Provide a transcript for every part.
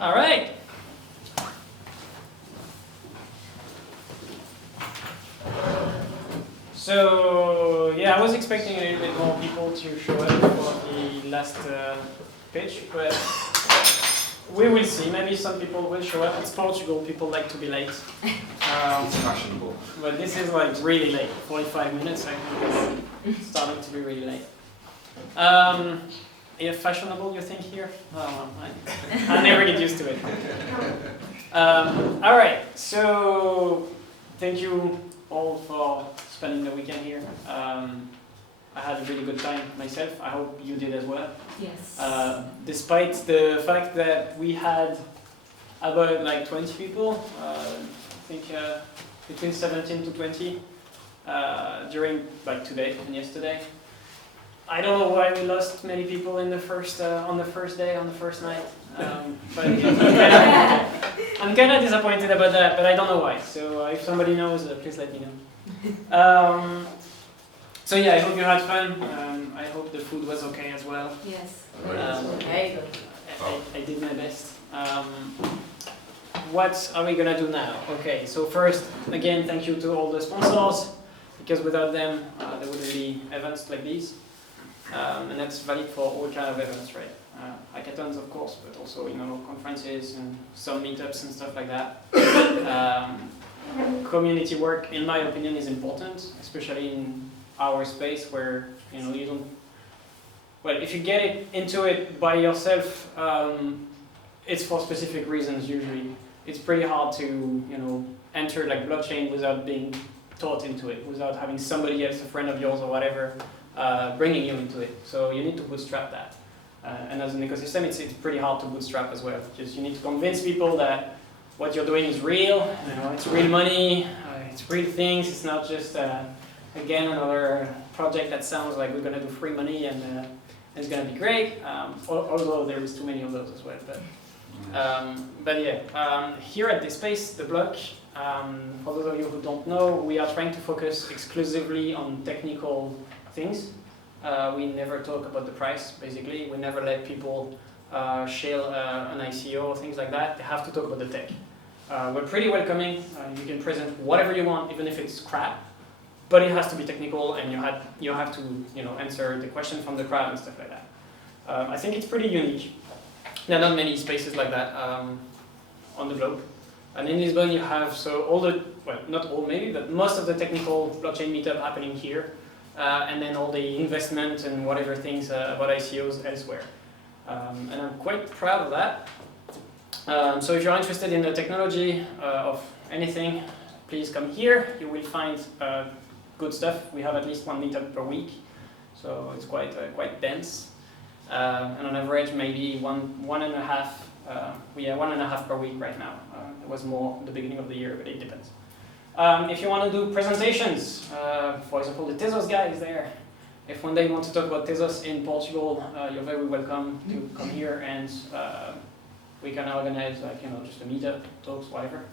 All right. So yeah, I was expecting a little bit more people to show up for the last pitch, but we will see. Maybe some people will show up. It's Portugal. People like to be late. It's fashionable. But this is like really late. 45 minutes. I think it's starting to be really late. Yeah, fashionable, you think here? Oh, I never get used to it. All right, so thank you all for spending the weekend here. I had a really good time myself. I hope you did as well. Yes. Despite the fact that we had about like 20 people, I think between 17 to 20 during like today and yesterday. I don't know why we lost many people in the first on the first night, but I'm kind of disappointed about that, but I don't know why. So if somebody knows, please let me know. So yeah, I hope you had fun. I hope the food was okay as well. Yes. Very good. I did my best. What are we gonna do now? Okay, so first, again, thank you to all the sponsors, because without them, there wouldn't be events like these. And that's valid for all kind of events, right? Hackathons, of course, but also conferences and some meetups and stuff like that. Community work, in my opinion, is important, especially in our space where you don't. Well, if you get into it by yourself, it's for specific reasons usually. It's pretty hard to enter like blockchain without being taught into it, without having somebody else, a friend of yours or whatever, bringing you into it. So you need to bootstrap that. And as an ecosystem, it's pretty hard to bootstrap as well, because you need to convince people that what you're doing is real, it's real money, it's real things, it's not just, again, another project that sounds like we're going to do free money and it's going to be great, although there is too many of those as well. But yeah, here at this space, the block, for those of you who don't know, we are trying to focus exclusively on technical things. We never talk about the price, basically. We never let people shell an ICO or things like that. They have to talk about the tech. We're pretty welcoming. You can present whatever you want, even if it's crap, but it has to be technical, and you have to answer the question from the crowd and stuff like that. I think it's pretty unique. There are not many spaces like that on the globe. And in Lisbon, you have not all maybe, but most of the technical blockchain meetup happening here. And then all the investment and whatever things about ICOs elsewhere. And I'm quite proud of that. So if you're interested in the technology of anything, please come here. You will find good stuff. We have at least one meetup per week, so it's quite dense. And on average, maybe one and a half. We have 1.5 per week right now. It was more at the beginning of the year, but it depends. If you want to do presentations, for example, the Tezos guy is there. If one day you want to talk about Tezos in Portugal, you're very welcome to come here, and we can organize just a meetup, talks, whatever.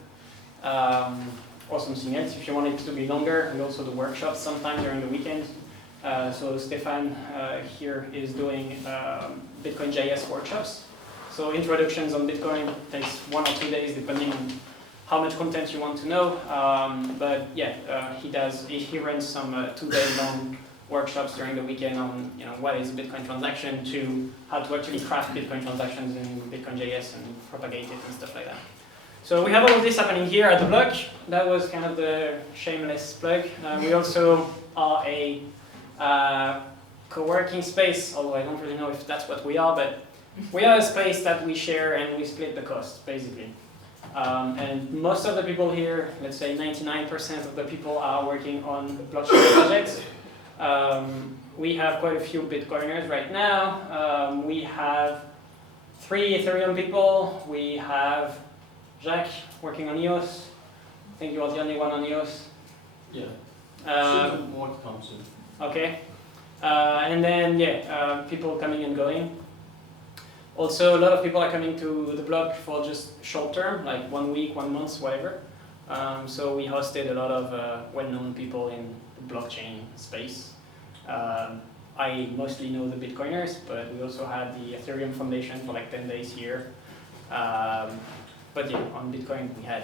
Or something else. If you want it to be longer, we also do workshops sometime during the weekend. So Stefan here is doing Bitcoin.js workshops. So introductions on Bitcoin takes 1 or 2 days depending on how much content you want to know, but yeah, he runs some 2-day-long workshops during the weekend on what is a Bitcoin transaction to how to actually craft Bitcoin transactions in Bitcoin.js and propagate it and stuff like that. So we have all of this happening here at the block. That was kind of the shameless plug. We also are a co-working space, although I don't really know if that's what we are, but we are a space that we share and we split the cost, basically. And most of the people here, let's say 99% of the people are working on blockchain projects. We have quite a few Bitcoiners right now. We have 3 Ethereum people. We have Jacques working on EOS. I think you are the only one on EOS. Yeah. More to come soon. Okay. And then, people coming and going. Also, a lot of people are coming to the blog for just short term, like 1 week, 1 month, whatever. So we hosted a lot of well-known people in the blockchain space. I mostly know the Bitcoiners, but we also had the Ethereum Foundation for like 10 days here. But yeah, on Bitcoin we had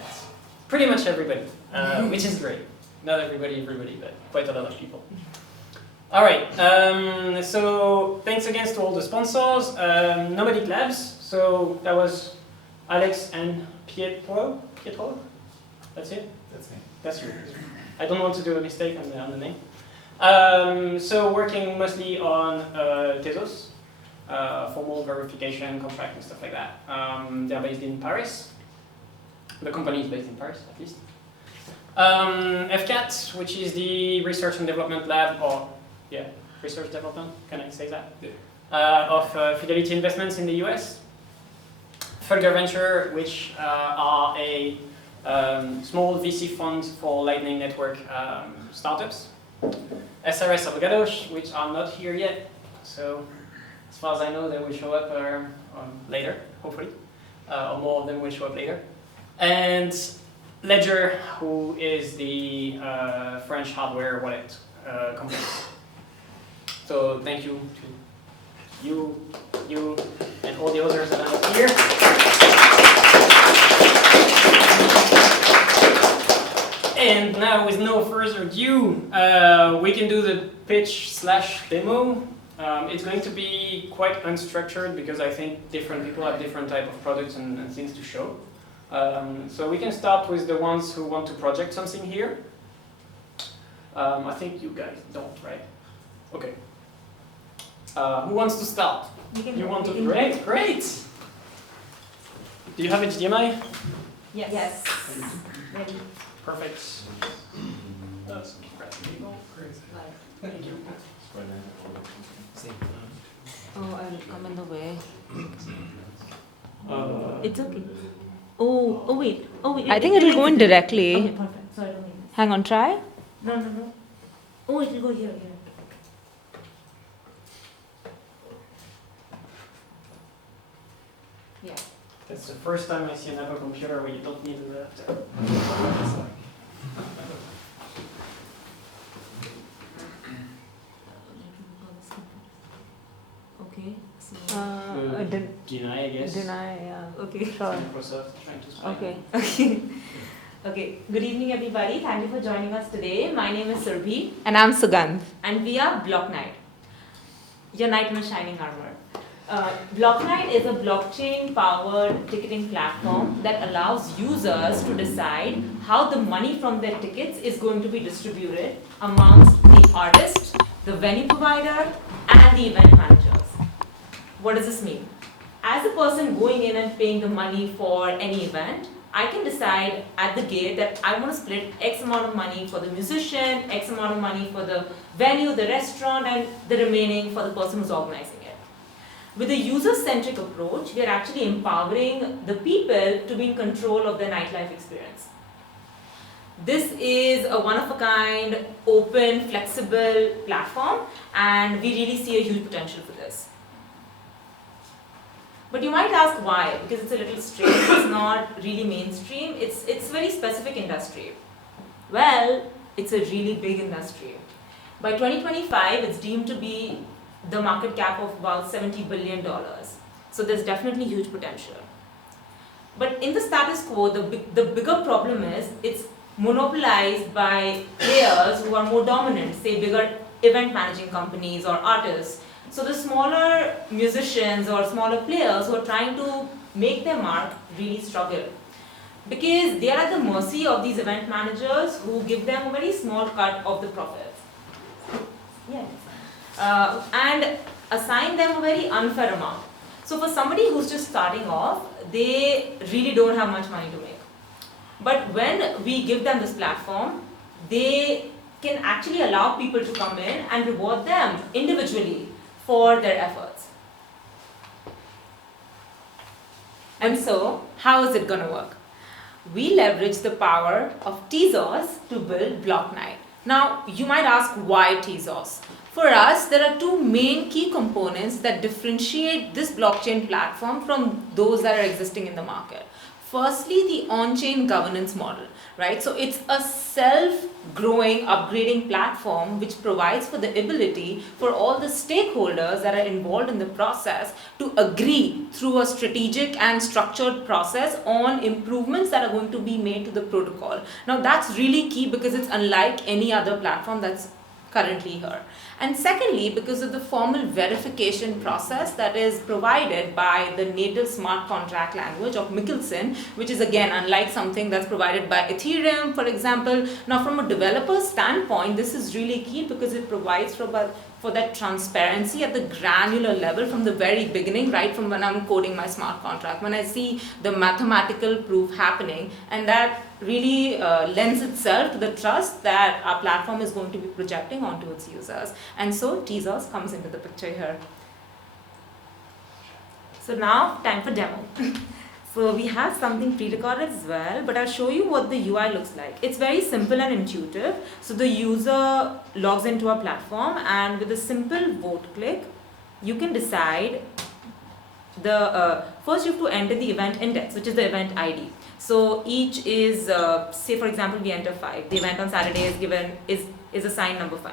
pretty much everybody, which is great. Not everybody, but quite a lot of people. All right, so thanks again to all the sponsors. Nomadic Labs, so that was Alex and Pietro? That's it? That's me. That's you. I don't want to do a mistake on the name. So working mostly on Tezos, formal verification, contract and stuff like that. They're based in Paris. The company is based in Paris, at least. FCAT, which is the Research and Development Lab, or research development, can I say that? Yeah. Of Fidelity Investments in the US. Fulgur Ventures, which are a small VC fund for Lightning Network startups. SRS Avogados, which are not here yet, so as far as I know, they will show up later, hopefully, or more of them will show up later. And Ledger, who is the French hardware wallet company. So thank you to you, and all the others that are not here. And now, with no further ado, we can do the pitch/demo. It's going to be quite unstructured because I think different people have different type of products and things to show. So we can start with the ones who want to project something here. I think you guys don't, right? Okay. Who wants to start? You want to? Great. Do you have HDMI? Yes. Ready. Perfect. Thank you. Oh, I'll come in the way. Uh, It's okay. Oh, wait. I think it'll go in directly. Okay, perfect. So I don't need this. Hang on, try. No. Oh, it will go here. Yeah. That's the first time I see an Apple computer where you don't need a laptop. Okay. So. Deny, I guess. Deny, yeah. Okay. Sure. Microsoft trying to spy. Okay. Okay. Good evening, everybody. Thank you for joining us today. My name is Surbhi, And I'm Sugandh. and we are Block Knight. Your knight in a shining armor. Block Knight is a blockchain-powered ticketing platform that allows users to decide how the money from their tickets is going to be distributed amongst the artist, the venue provider, and the event managers. What does this mean? As a person going in and paying the money for any event, I can decide at the gate that I want to split X amount of money for the musician, X amount of money for the venue, the restaurant, and the remaining for the person who's organizing it. With a user-centric approach, we are actually empowering the people to be in control of their nightlife experience. This is a one-of-a-kind, open, flexible platform, and we really see a huge potential for this. But you might ask why, because it's a little strange, it's not really mainstream, it's very specific industry. Well, it's a really big industry. By 2025, it's deemed to be the market cap of about $70 billion. So there's definitely huge potential. But in the status quo, the bigger problem is it's monopolized by players who are more dominant, say bigger event managing companies or artists. So the smaller musicians or smaller players who are trying to make their mark really struggle, because they are at the mercy of these event managers who give them a very small cut of the profits. Yes. And assign them a very unfair amount. So for somebody who's just starting off, they really don't have much money to make. But when we give them this platform, they can actually allow people to come in and reward them individually for their efforts. And so, how is it going to work? We leverage the power of Tezos to build Block Knight. Now, you might ask, why Tezos? For us, there are two main key components that differentiate this blockchain platform from those that are existing in the market. Firstly, the on-chain governance model, right? So it's a self-growing, upgrading platform which provides for the ability for all the stakeholders that are involved in the process to agree through a strategic and structured process on improvements that are going to be made to the protocol. Now that's really key because it's unlike any other platform that's currently here. And secondly, because of the formal verification process that is provided by the native smart contract language of Michelson, which is again unlike something that's provided by Ethereum, for example. Now from a developer standpoint, this is really key because it provides for that transparency at the granular level from the very beginning, right from when I'm coding my smart contract, when I see the mathematical proof happening, and that really lends itself to the trust that our platform is going to be projecting onto its users. And so Tezos comes into the picture here. So now time for demo. So we have something pre-recorded as well, but I'll show you what the UI looks like. It's very simple and intuitive. So the user logs into our platform, and with a simple vote click, you can decide first you have to enter the event index, which is the event ID. So each is, say for example, we enter 5. The event on Saturday is assigned number 5.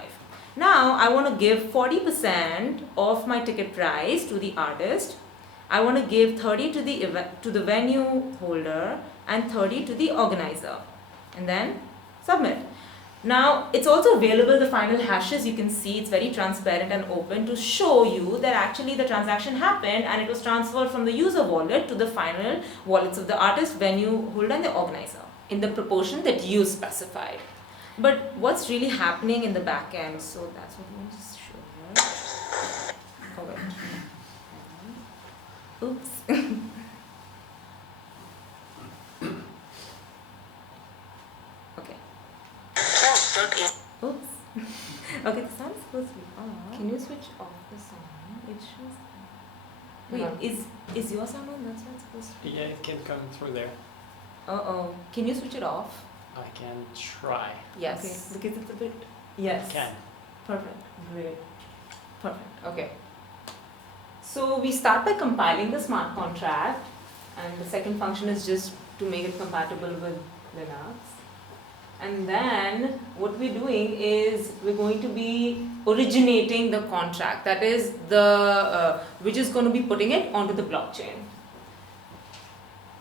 Now I want to give 40% of my ticket price to the artist. I want to give 30 to the venue holder and 30 to the organizer, and then submit. Now it's also available, the final hashes, you can see it's very transparent and open to show you that actually the transaction happened and it was transferred from the user wallet to the final wallets of the artist, venue holder and the organizer in the proportion that you specified. But what's really happening in the back end, so that's what we want to show here. Oh wait. Oops. Okay. Oops. Okay, the sound is supposed to be on. Can you switch off the sound? It shows. Wait, is your sound on? That's what it's supposed to be. Yeah, it can come through there. Uh-oh. Can you switch it off? I can try. Yes. Okay. Because it's a bit. Yes. I can. Perfect. Great. Perfect. Okay. So we start by compiling the smart contract, and the second function is just to make it compatible with Linux. And then what we're doing is we're going to be originating the contract, that is which is going to be putting it onto the blockchain.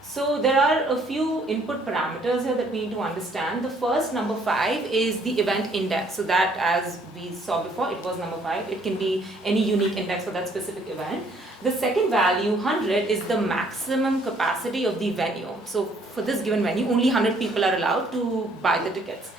So there are a few input parameters here that we need to understand. The first, number 5, is the event index. So that, as we saw before, it was number 5. It can be any unique index for that specific event. The second value, 100, is the maximum capacity of the venue. So for this given venue, only 100 people are allowed to buy the tickets.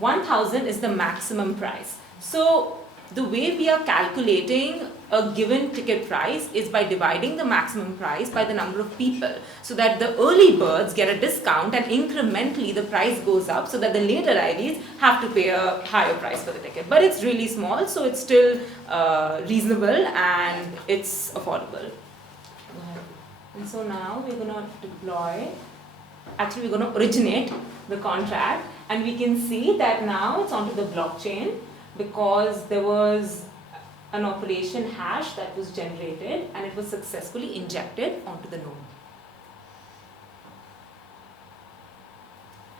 1000 is the maximum price. So the way we are calculating a given ticket price is by dividing the maximum price by the number of people, so that the early birds get a discount and incrementally the price goes up, so that the later IDs have to pay a higher price for the ticket. But it's really small, so it's still reasonable and it's affordable. And so now we're going to deploy, actually we're going to originate the contract, and we can see that now it's onto the blockchain because there was an operation hash that was generated and it was successfully injected onto the node.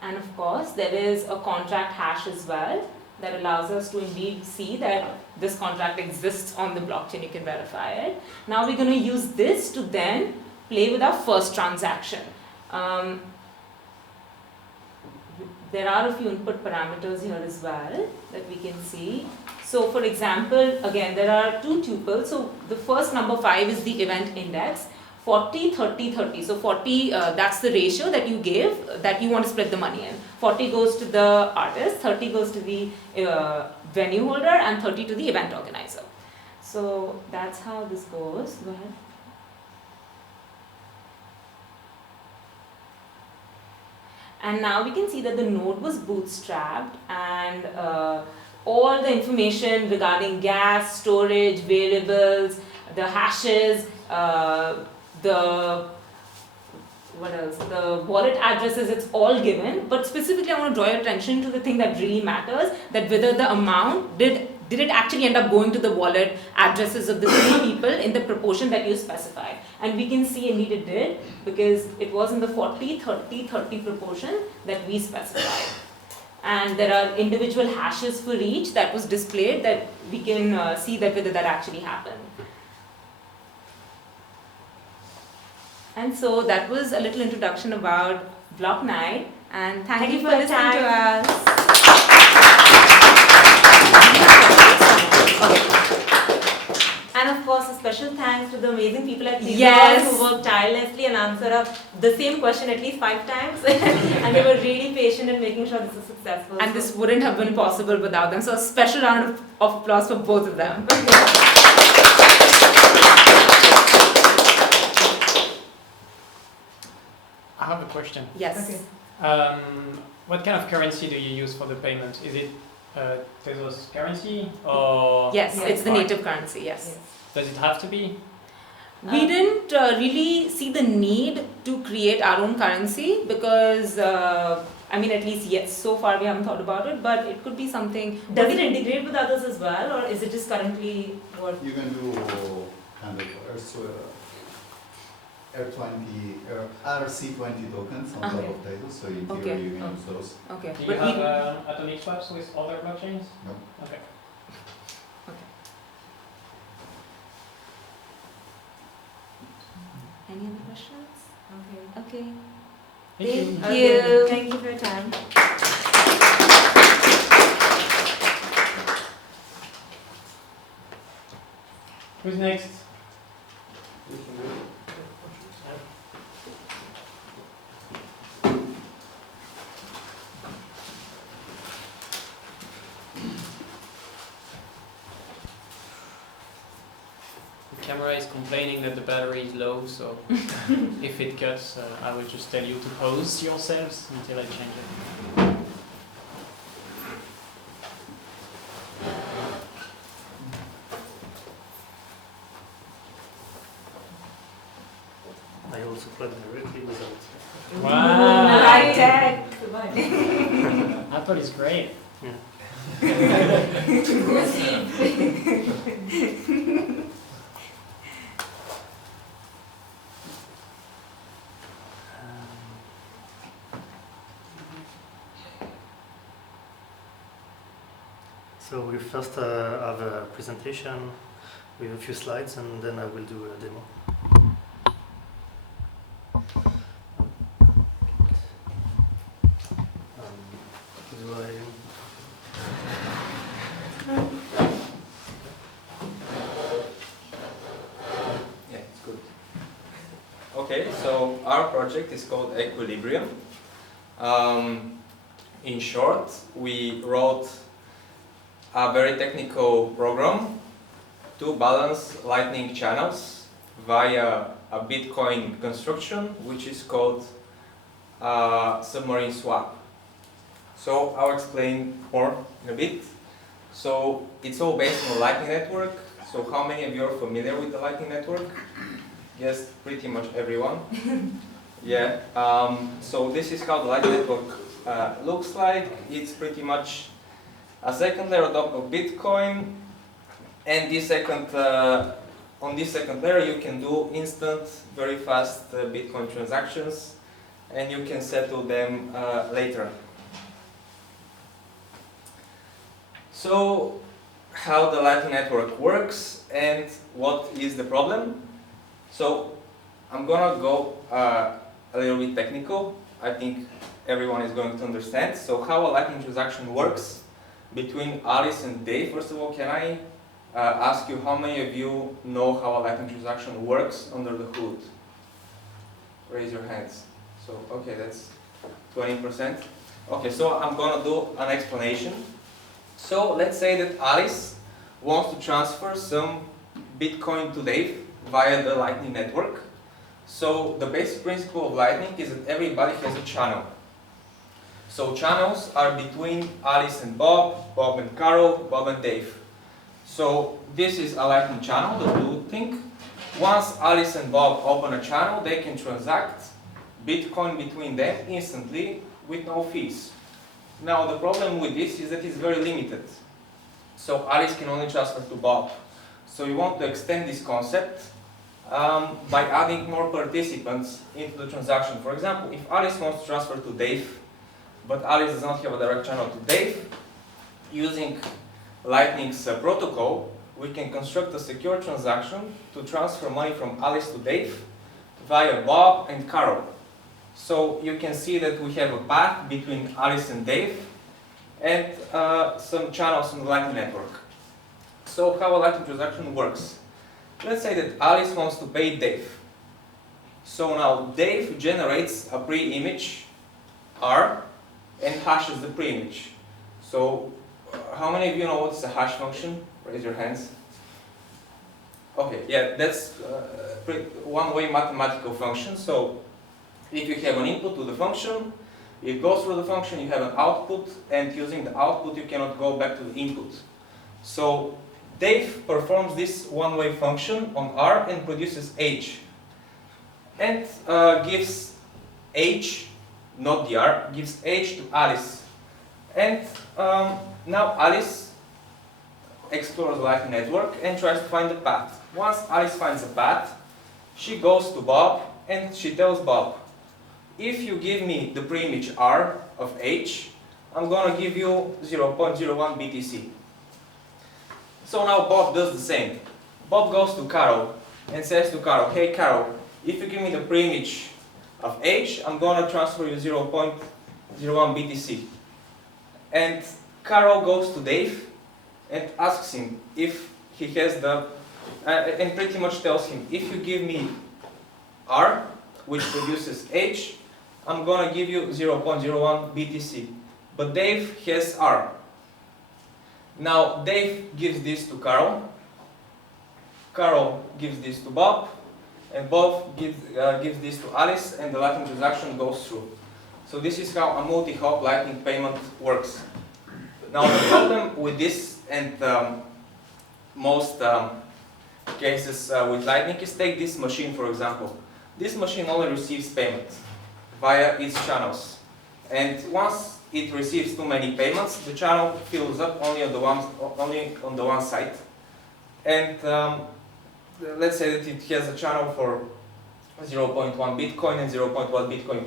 And of course there is a contract hash as well that allows us to indeed see that this contract exists on the blockchain. You can verify it. Now we're going to use this to then play with our first transaction. There are a few input parameters here as well that we can see. So for example, again, there are 2 tuples. So the first number 5 is the event index, 40, 30, 30. So 40, that's the ratio that you gave, that you want to split the money in. 40 goes to the artist, 30 goes to the venue holder, and 30 to the event organizer. So that's how this goes. Go ahead. And now we can see that the node was bootstrapped, and all the information regarding gas, storage, variables, the hashes, the wallet addresses, it's all given. But specifically I want to draw your attention to the thing that really matters, that whether the amount did did it actually end up going to the wallet addresses of the three people in the proportion that you specified? And we can see indeed it did, because it was in the 40-30-30 proportion that we specified. And there are individual hashes for each that was displayed, that we can see that whether that actually happened. And so that was a little introduction about Block Night, and thank you for your listening to time. us. And of course, a special thanks to the amazing people at Fulgur Yes. who worked tirelessly and answered up the same question at least 5 times. And they were really patient in making sure this was successful. And this wouldn't have been possible without them. So a special round of applause for both of them. I have a question. Yes. Okay. What kind of currency do you use for the payment? Is it Tezos currency or? Yes, Yeah. it's the native currency, yes. Does it have to be? We didn't really see the need to create our own currency because, I mean, at least yes, so far we haven't thought about it, but it could be something. Does it integrate with others as well, or is it just currently what? You can do kind of RC20 tokens on top Okay. of Tezos, so in Okay. theory you can use those. Okay. Do you But have atomic swaps with other blockchains? No. Okay. any other questions? Okay. Okay. Thank you. Thank you. Thank you for your time. Who's next? The camera is complaining that the battery is low, so if it cuts, I will just tell you to pause yourselves until I change it. I also plug directly without. Wow! High tech. Apple is great. So we first have a presentation with a few slides, and then I will do a demo. Do I? Yeah, it's good. Okay, so our project is called Equilibrium. In short, we wrote a very technical program to balance lightning channels via a Bitcoin construction, which is called submarine swap. So I'll explain more in a bit. So it's all based on the Lightning Network. So how many of you are familiar with the Lightning Network? Yes, pretty much everyone. Yeah. So this is how the Lightning Network looks like. It's pretty much a second layer on top of Bitcoin, and this second on this second layer you can do instant, very fast Bitcoin transactions, and you can settle them later. So, how the Lightning Network works and what is the problem? So, I'm gonna go a little bit technical. I think everyone is going to understand. So, how a Lightning transaction works between Alice and Dave. First of all, can I ask you how many of you know how a Lightning transaction works under the hood? Raise your hands. So, okay, that's 20%. Okay, so I'm gonna do an explanation. So let's say that Alice wants to transfer some Bitcoin to Dave via the Lightning Network. So the basic principle of Lightning is that everybody has a channel. So channels are between Alice and Bob, Bob and Carol, Bob and Dave. So this is a Lightning channel, the blue thing. Once Alice and Bob open a channel, they can transact Bitcoin between them instantly with no fees. Now the problem with this is that it's very limited. So Alice can only transfer to Bob. So you want to extend this concept by adding more participants into the transaction. For example, if Alice wants to transfer to Dave, but Alice does not have a direct channel to Dave, using Lightning's protocol, we can construct a secure transaction to transfer money from Alice to Dave via Bob and Carol. So you can see that we have a path between Alice and Dave and some channels on the Lightning Network. So how a Lightning transaction works. Let's say that Alice wants to pay Dave. So now Dave generates a pre-image R and hashes the pre-image. So how many of you know what's a hash function? Raise your hands. Okay, yeah, that's one-way mathematical function. So if you have an input to the function, it goes through the function, you have an output, and using the output you cannot go back to the input. So Dave performs this one-way function on R and produces H. And gives H, not the R, gives H to Alice. And now Alice explores the Lightning Network and tries to find the path. Once Alice finds a path, she goes to Bob and she tells Bob, if you give me the pre-image R of H, I'm going to give you 0.01 BTC. So now Bob does the same. Bob goes to Carol and says to Carol, hey Carol, if you give me the pre-image of H, I'm going to transfer you 0.01 BTC. And Carol goes to Dave and asks him if he has the, and pretty much tells him, if you give me R, which produces H, I'm going to give you 0.01 BTC. But Dave has R. Now Dave gives this to Carol, Carol gives this to Bob, and Bob gives this to Alice, and the Lightning transaction goes through. So this is how a multi-hop Lightning payment works. Now the problem with this and most cases with Lightning is, take this machine for example. This machine only receives payment via its channels, and once it receives too many payments, the channel fills up only on the one side. And let's say that it has a channel for 0.1 Bitcoin and 0.1 Bitcoin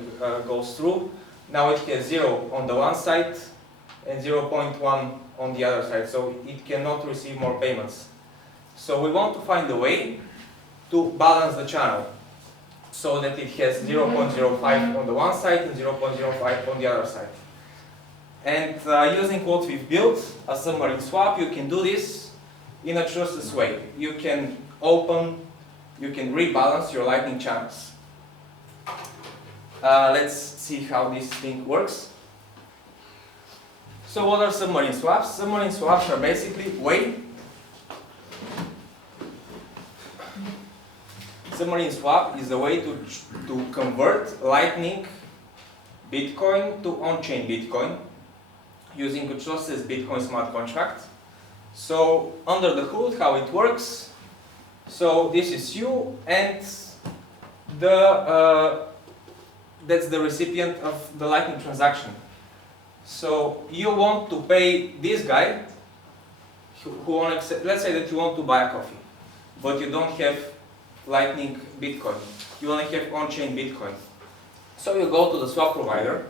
goes through. Now it has 0 on the one side and 0.1 on the other side, so it cannot receive more payments. So we want to find a way to balance the channel so that it has 0.05 on the one side and 0.05 on the other side. And using what we've built, a submarine swap, you can do this in a trustless way. You can rebalance your Lightning channels. Let's see how this thing works. So what are submarine swaps? Submarine swaps are basically Submarine swap is a way to convert Lightning Bitcoin to on-chain Bitcoin using a trustless Bitcoin smart contract. So under the hood, how it works. So this is you, and that's the recipient of the Lightning transaction. So you want to pay this guy who let's say that you want to buy a coffee, but you don't have Lightning Bitcoin. You only have on-chain Bitcoin. So you go to the swap provider.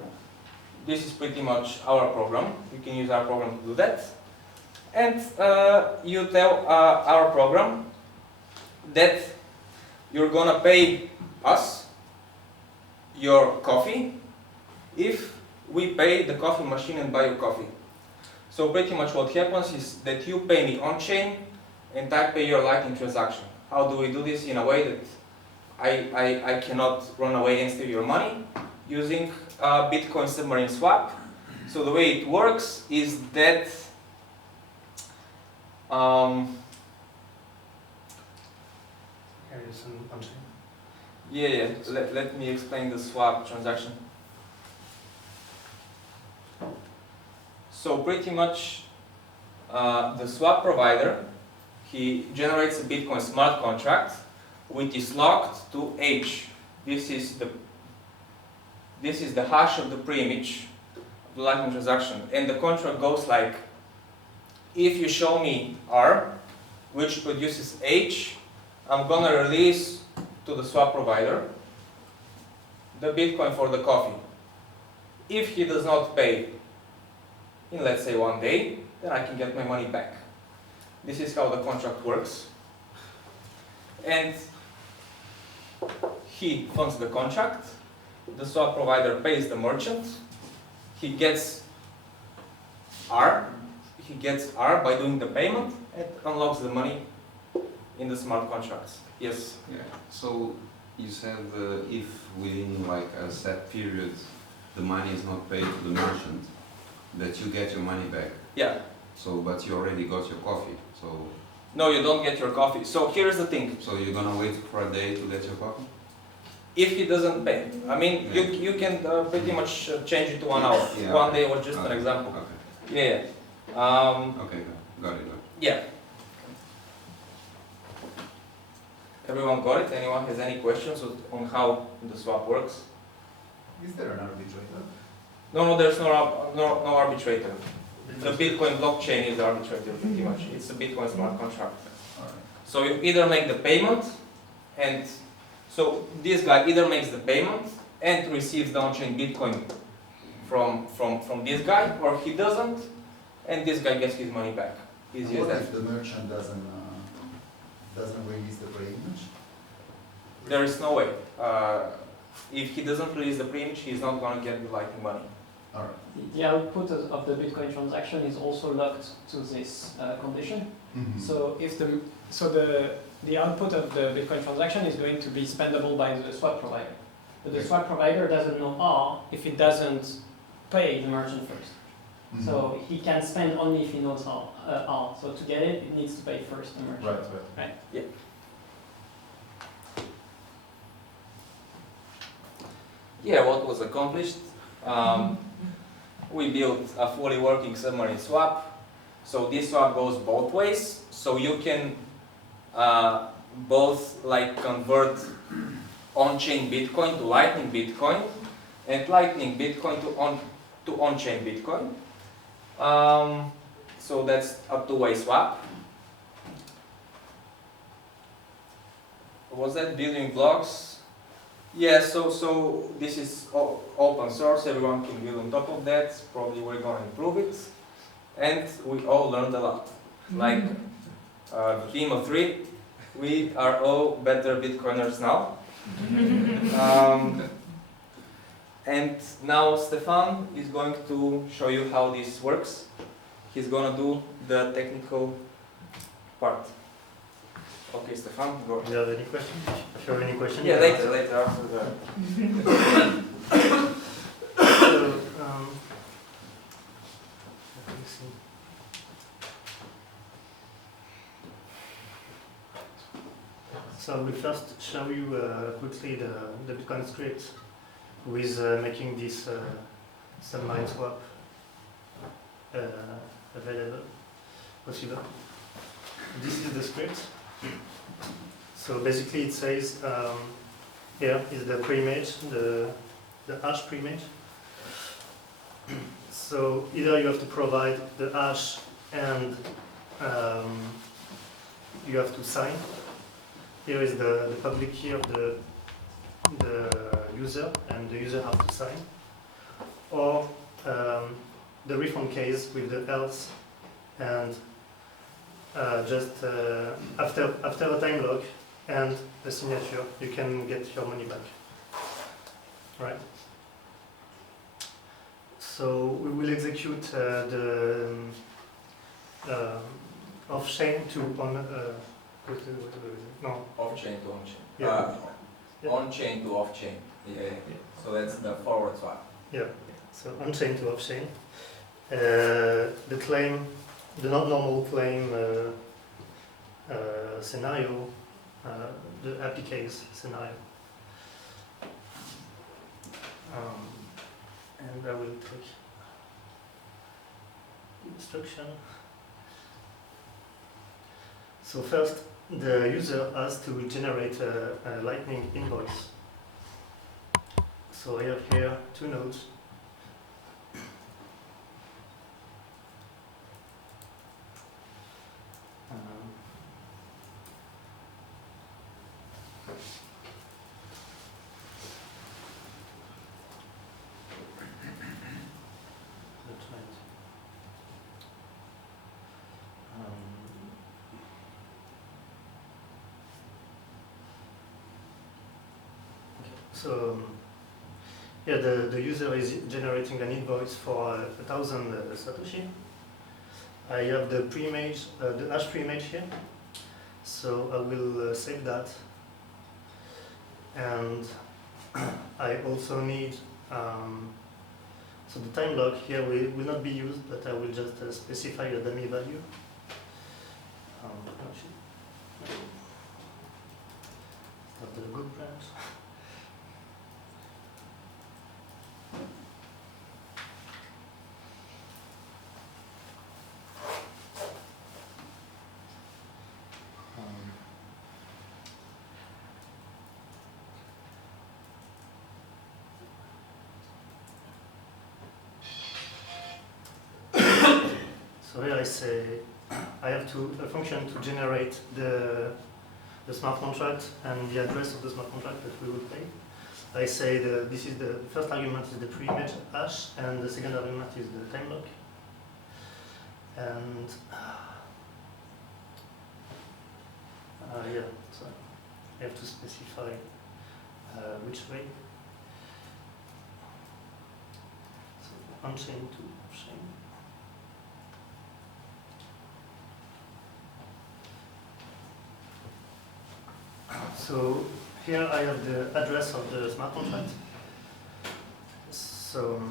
This is pretty much our program. You can use our program to do that. And you tell our program that you're gonna pay us your coffee if we pay the coffee machine and buy you coffee. So pretty much what happens is that you pay me on-chain and I pay your Lightning transaction. How do we do this in a way that I cannot run away and steal your money? Using Bitcoin submarine swap. So the way it works is that let me explain the swap transaction. So pretty much the swap provider, he generates a Bitcoin smart contract which is locked to H. This is the hash of the pre-image of the Lightning transaction, and the contract goes like if you show me R, which produces H, I'm gonna release to the swap provider the Bitcoin for the coffee. If he does not pay in, let's say, 1 day, then I can get my money back. This is how the contract works. And he funds the contract, the swap provider pays the merchant, he gets R by doing the payment, and unlocks the money in the smart contracts. Yes? Yeah. So you said if within like a set period the money is not paid to the merchant, that you get your money back. Yeah. So, but you already got your coffee. So. No, you don't get your coffee. So here's the thing. So you're gonna wait for a day to get your coffee? If he doesn't pay, I mean, Yeah. you can pretty much change it to 1 hour. Yeah. 1 day was just an Okay. example. Okay. Yeah. Okay. Got it. Yeah. Everyone got it? Anyone has any questions on how the swap works? Is there an arbitrator? No, there's no arbitrator. The Bitcoin blockchain is the arbitrator pretty much. It's a Bitcoin smart contract. Alright. So you either make the payment, and so this guy either makes the payment and receives the on-chain Bitcoin from this guy, or he doesn't, and this guy gets his money back. Easy as What that. if the merchant doesn't release the pre-image? There is no way. If he doesn't release the pre-image, he's not going to get the Lightning money. Alright. The output of the Bitcoin transaction is also locked to this condition. So if the output of the Bitcoin transaction is going to be spendable by the swap provider, but the swap provider doesn't know R if it doesn't pay the merchant first. So he can spend only if he knows R. So to get it, it needs to pay first the merchant. Right. Yeah. Yeah, what was accomplished? We built a fully working submarine swap. So this swap goes both ways. So you can both like convert on-chain Bitcoin to Lightning Bitcoin, and Lightning Bitcoin to on-chain Bitcoin. So that's a two-way swap. Was that building blocks? Yeah, so this is open source, everyone can build on top of that, probably we're going to improve it, and we all learned a lot. Like the team of 3, we are all better Bitcoiners now. And now Stefan is going to show you how this works. He's going to do the technical part. Okay, Stefan, go. Do you have any questions? If you have any questions? Yeah, later after the... So, let me see. So I will first show you quickly the Bitcoin script with making this submarine swap available, possible. This is the script. So basically it says here is the pre-image, the hash pre-image. So either you have to provide the hash and you have to sign. Here is the public key of the user, and the user has to sign. Or the refund case with the else, and just after a time lock and the signature, you can get your money back. Right? So we will execute the off-chain to Off-chain to on-chain. Yeah. On-chain to off-chain. Yeah. So that's the forward swap. Yeah. So on-chain to off-chain. The claim, the not normal claim scenario, the happy case scenario. And I will take instruction. So first, the user has to generate a Lightning invoice. So I have here 2 nodes. So yeah, the user is generating an invoice for 1,000 Satoshi. I have the pre-image, the hash pre-image here. So I will save that. And I also need, so the time lock here will not be used, but I will just specify a dummy value. Not the good branch. So here I say I have a function to generate the smart contract and the address of the smart contract that we will pay. I say this is the first argument is the pre-image hash, and the second argument is the time lock. And yeah, so I have to specify which way. So on-chain to off-chain. So here I have the address of the smart contract. So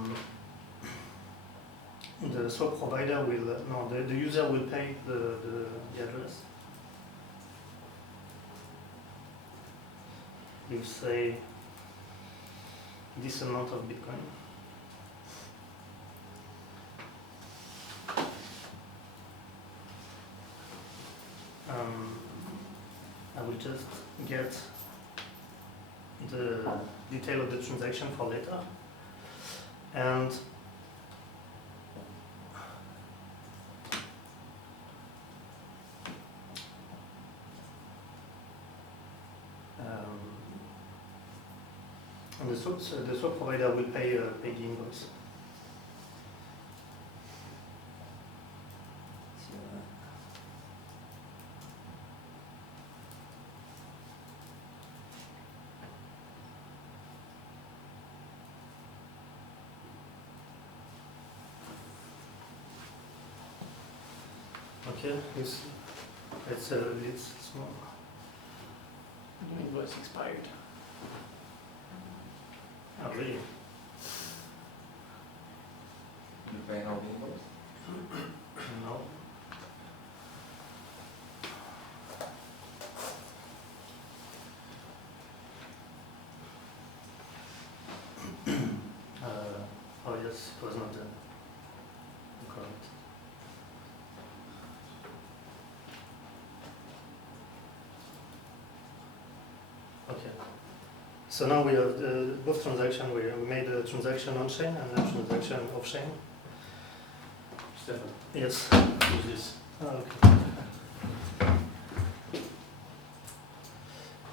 the swap provider will, no, the user will pay the address. You say this amount of Bitcoin. I will just get the detail of the transaction for later, and the swap provider will pay the invoice. Okay, it's small. The invoice expired. Oh, really? You pay now the invoice? No. Oh yes, it was not correct. Okay. So now we have both transactions. We made a transaction on-chain and a transaction off-chain. Stefan, Yes. who's this? Oh, okay.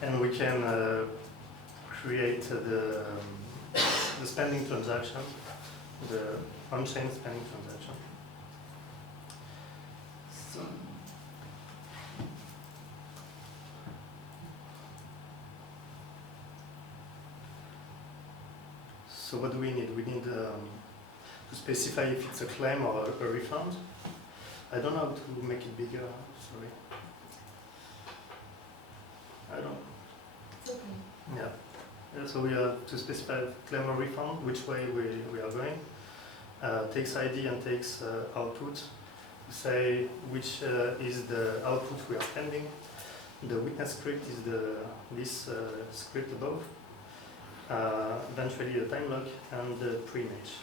And we can create the spending transaction, the on-chain spending transaction. So what do we need? We need to specify if it's a claim or a refund. I don't know how to make it bigger, sorry. I don't. It's okay. Yeah. So we have to specify claim or refund, which way we are going. Takes ID and takes output. Say which is the output we are spending. The witness script is this script above. Eventually the time lock and the pre-image.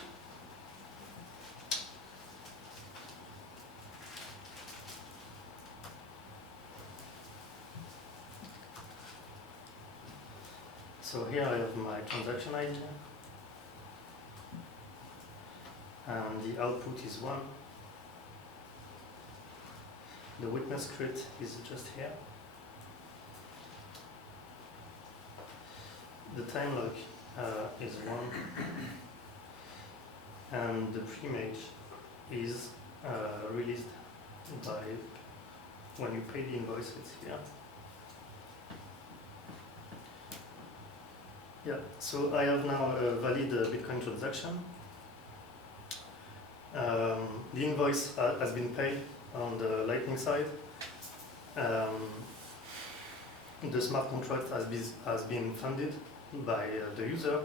So here I have my transaction ID, and the output is 1. The witness script is just here. The time lock is 1, and the pre-image is released by when you pay the invoice. It's here. Yeah, so I have now a valid Bitcoin transaction. The invoice has been paid on the Lightning side. The smart contract has been funded by the user,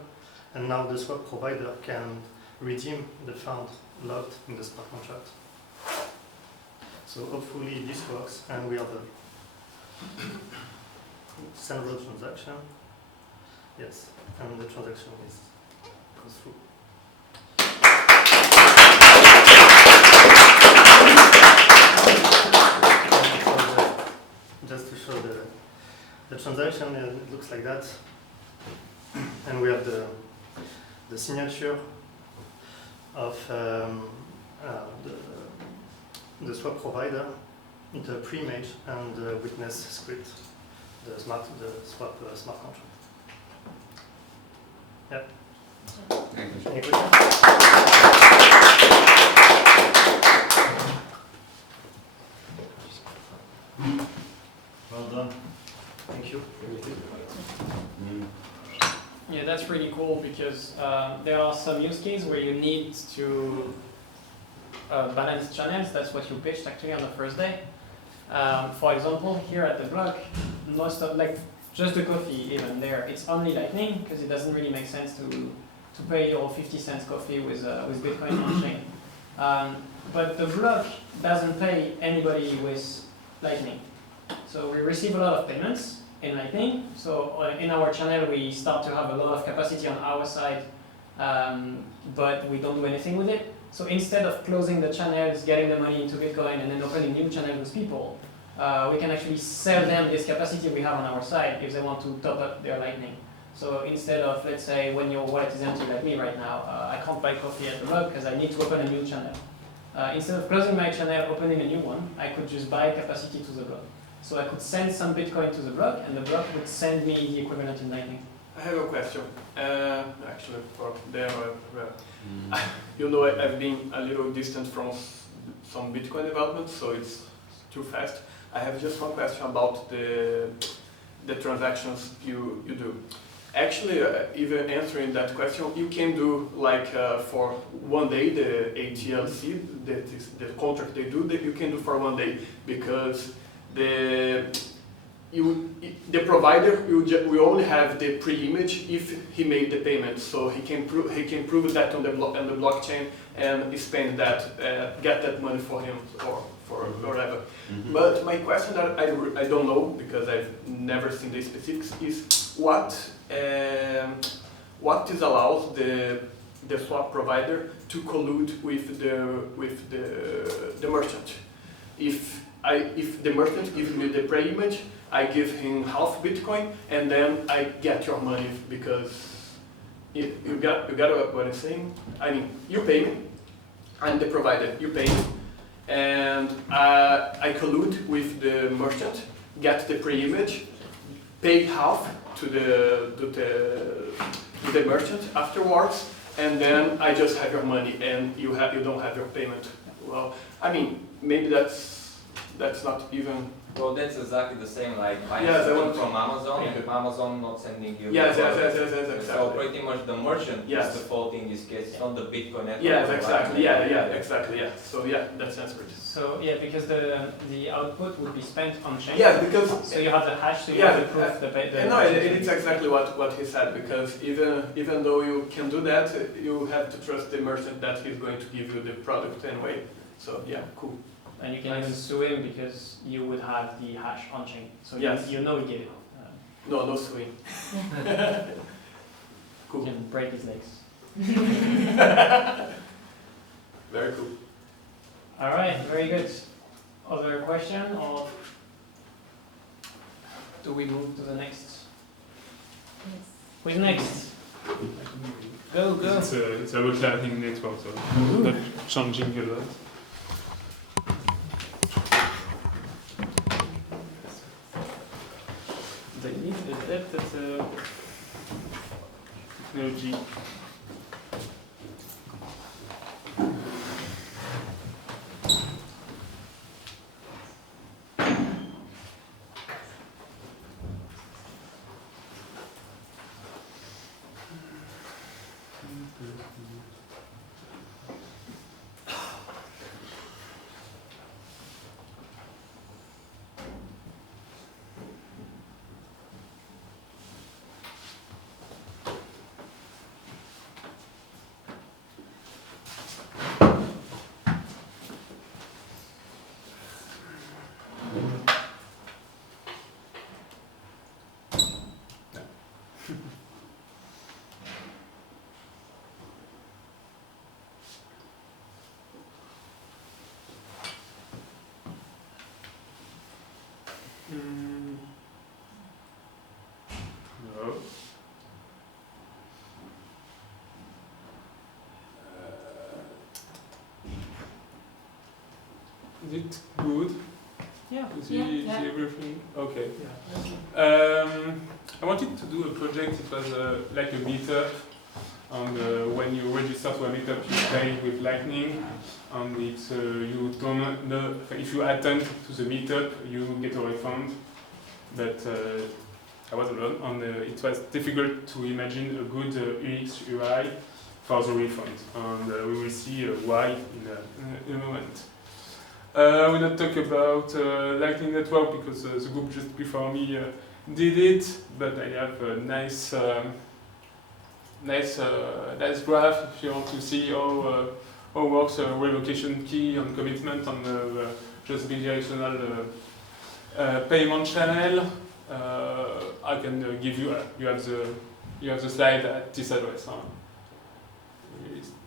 and now the swap provider can redeem the fund locked in the smart contract. So hopefully this works, and we have a central transaction. Yes, and the transaction goes through. Just to show the transaction, it looks like that. And we have the signature of the swap provider, the pre-image, and the witness script, the swap smart contract. Yeah. Thank you. Any questions? Well done. Thank you. Mm. Yeah, that's really cool because there are some use cases where you need to balance channels. That's what you pitched actually on the first day. For example, here at the block, most of just the coffee even there, it's only Lightning because it doesn't really make sense to pay your 50 cents coffee with Bitcoin on chain. But the block doesn't pay anybody with Lightning. So we receive a lot of payments in Lightning. So in our channel, we start to have a lot of capacity on our side, but we don't do anything with it. So instead of closing the channels, getting the money into Bitcoin, and then opening new channels with people, we can actually sell them this capacity we have on our side if they want to top up their Lightning. So instead of, let's say, when your wallet is empty like me right now, I can't buy coffee at the block because I need to open a new channel. Instead of closing my channel, opening a new one, I could just buy capacity to the block. So I could send some Bitcoin to the block, and the block would send me the equivalent in Lightning. I have a question. Actually, for there, you know, I've been a little distant from some Bitcoin development, so it's too fast. I have just one question about the transactions you do. Actually, even answering that question, you can do like for 1 day the ATLC, that is the contract they do, that you can do for 1 day because the provider will only have the pre-image if he made the payment, so he can prove that on the blockchain and spend that, get that money for him or for whatever. Mm-hmm. But my question that I don't know because I've never seen the specifics is what is allows the swap provider to collude with the merchant. If the merchant gives me the pre-image, I give him half Bitcoin, and then I get your money because you got what I'm saying. I mean, you pay me, I'm the provider. You pay me, and I collude with the merchant, get the pre-image, pay half to the merchant afterwards, and then I just have your money, and you don't have your payment. Well, I mean, maybe that's not even. Well, that's exactly the same like buying Yes, something from Amazon, Yeah. Amazon not sending you. Yes, the yes, product. exactly. So pretty much the merchant Yes. is the fault in this case. It's not the Bitcoin network. Yes, or exactly. Lightning. Yeah, exactly. Yeah. So yeah, that sounds good. So yeah, because the output would be spent on chain. Yeah, because So you have the hash, so you Yeah, have the proof, the no, it's exactly what he said. Because even though you can do that, you have to trust the merchant that he's going to give you the product anyway. So yeah, cool. And you can even sue him because you would have the hash on chain. So Yes. you know he did it. No swing. You Cool. can break his legs. Very cool. All right, very good. Other question, or do we move to the next? Who's next? Go. It's about Lightning Network, so not changing a lot. The need the depth of the Technology. No. Is it good? Yeah. To see, Yeah. see everything? Okay. Yeah. I wanted to do a project. It was like a meetup. And when you register to a meetup, you pay with Lightning. And it's you don't know if you attend to the meetup, you get a refund. But I was alone, and it was difficult to imagine a good UX UI for the refund. And we will see why in a moment. I will not talk about Lightning Network because the group just before me did it, but I have a nice graph if you want to see how works a revocation key and commitment on just bidirectional payment channel. I can give you you have the slide at this address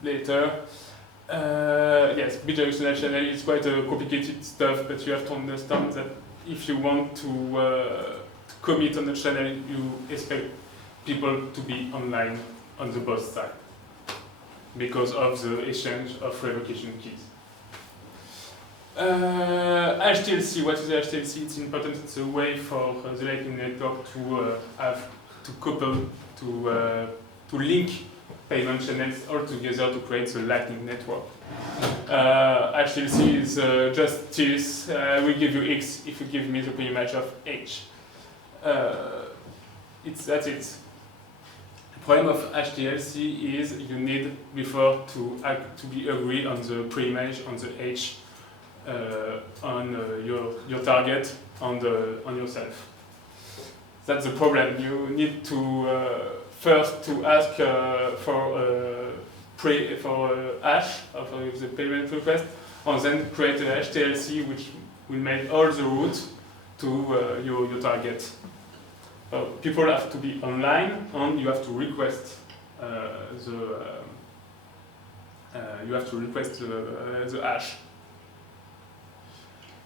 later. Yes, bidirectional channel is quite a complicated stuff, but you have to understand that if you want to commit on the channel, you expect people to be online on the both sides because of the exchange of revocation keys. HTLC, what is HTLC? It's important. It's a way for the Lightning Network to have to couple to link payment channels all together to create the Lightning Network. HTLC is just this. I will give you X if you give me the preimage of H. That's it. The problem of HTLC is you need before to be agreed on the preimage on the H on your target on yourself. That's the problem. You need to first to ask for hash of the payment request, and then create a HTLC which will make all the routes to your target. People have to be online, and you have to request the hash.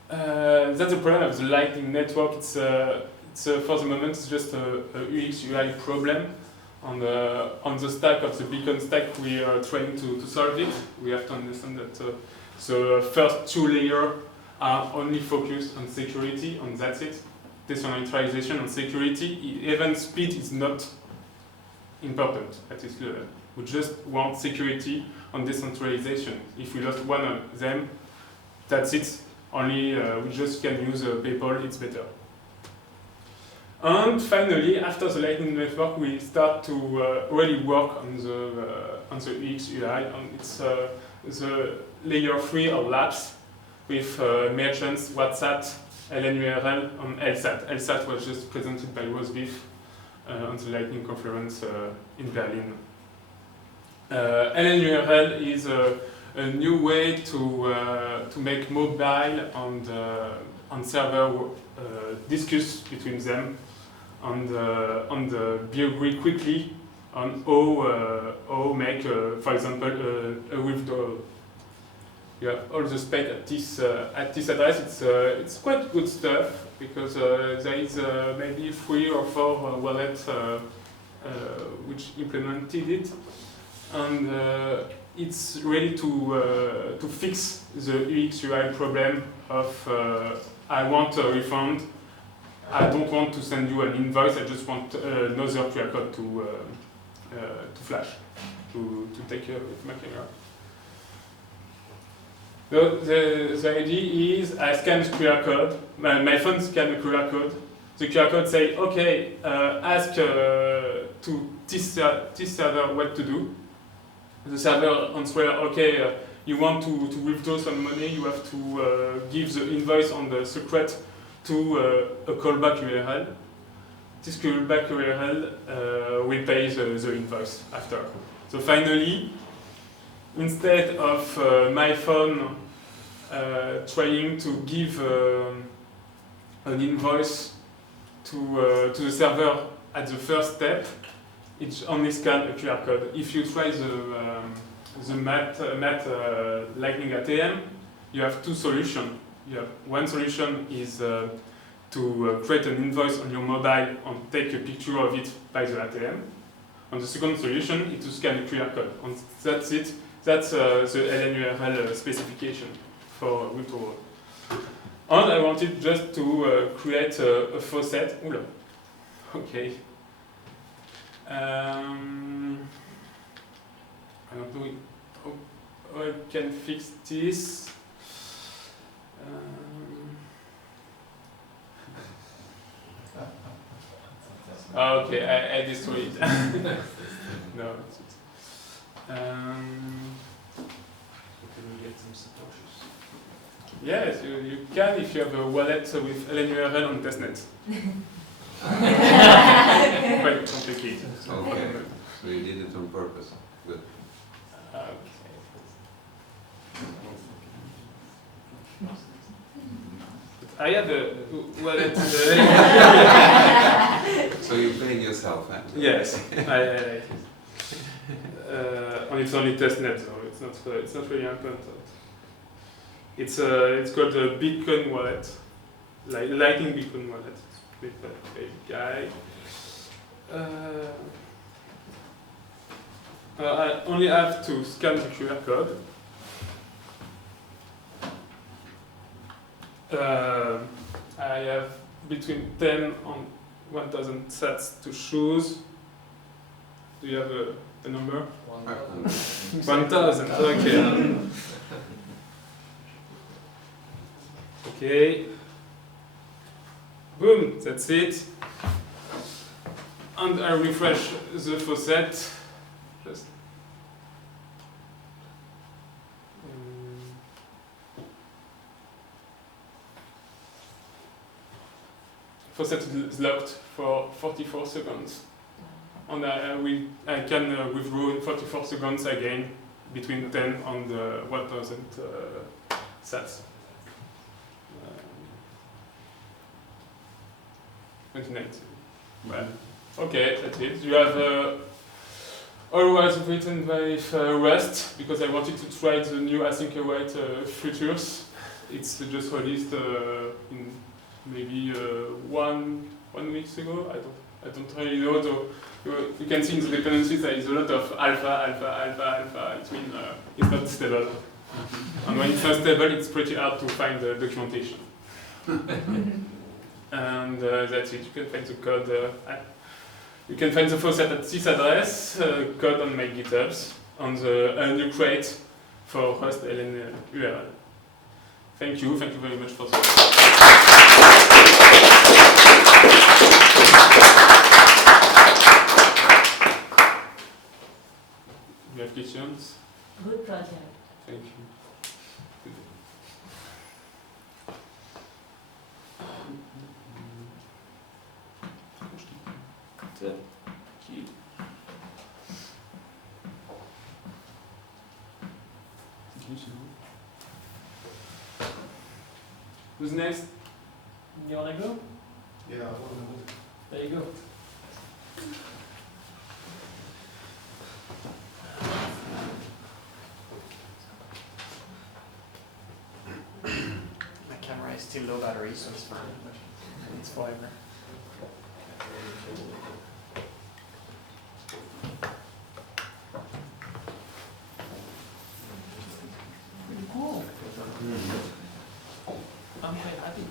That's the problem of the Lightning Network. It's for the moment it's just a UX UI problem. On the stack of the beacon stack, we are trying to solve it. We have to understand that the first two layers are only focused on security, and that's it. Decentralization and security, event speed is not important at this level. We just want security and decentralization. If we lost one of them, that's it. Only we just can use PayPal, it's better. And finally, after the Lightning Network, we start to really work on the UX UI, and it's the layer 3 of labs with merchants, WhatsApp, LNURL, and LSAT. LSAT was just presented by Rosebeef on the Lightning conference in Berlin. LNURL is a new way to make mobile and server discuss between them and be agree quickly on how make, for example, a withdrawal. You have all the spec at this address. It's quite good stuff because there is maybe 3 or 4 wallets which implemented it, and it's ready to fix the UX UI problem of I want a refund. I don't want to send you an invoice. I just want another QR code to flash to take care of my camera. The idea is I scan the QR code, my phone scan the QR code. The QR code say, okay, ask to this server what to do. the server answers, okay, you want to withdraw some money, you have to give the invoice on the secret to a callback URL. This callback URL will pay the invoice after. So finally, instead of my phone trying to give an invoice to the server at the first step, it only scans a QR code. If you try the Matt Lightning ATM, you have two solutions. You have one solution is to create an invoice on your mobile and take a picture of it by the ATM. And the second solution is to scan a QR code. And that's it. That's the LNURL specification for withdrawal. And I wanted just to create a faucet. Oula. Okay. I don't know how I can fix this. Okay, I destroyed it. No. Yes, you can if you have a wallet with LNURL on testnet. Quite complicated. Okay, so you did it on purpose. Good. Okay. I have a wallet. So you paid yourself, eh? Yes, I and it's only testnet, so it's not really important. It's called a Bitcoin wallet, like Lightning Bitcoin wallet. With a guy. I only have to scan the QR code. I have between 10 and 1,000 sats to choose. Do you have a number? 1,000. Okay. Okay. Boom, that's it. And I refresh the faucet. Just. Faucet is locked for 44 seconds. And I can withdraw in 44 seconds again between 10 and 1,000 sats. 29. Well, okay, that's it. You have always written with Rust because I wanted to try the new async await features. It's just released in maybe 1 week ago. I don't really know. So you can see in the dependencies there is a lot of alpha. It means it's not stable. And when it's not stable, it's pretty hard to find the documentation. And that's it. You can find the code. You can find the faucet at this address, code on my GitHubs, on the new crate for Rust LN URL. Thank you very much for You have questions? Good project. Thank you. Who's next? You wanna go? Yeah, There you go. My camera is still low battery, so it's fine. It's forever. Cool. I'm quite happy.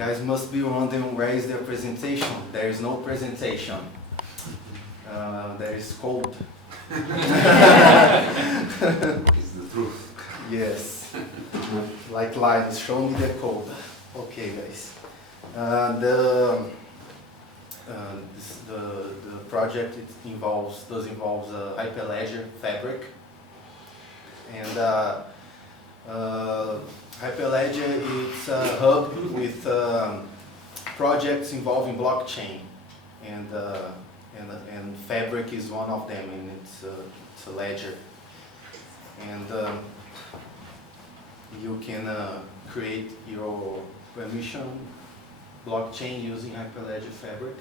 guys must be wondering where is the presentation. There is no presentation. There is code. It's the truth. Yes. Like lines, show me the code. Okay, guys. The project does involves Hyperledger Fabric, and Hyperledger is a hub with projects involving blockchain, and Fabric is one of them, and it's a ledger, and you can create your permission blockchain using Hyperledger Fabric.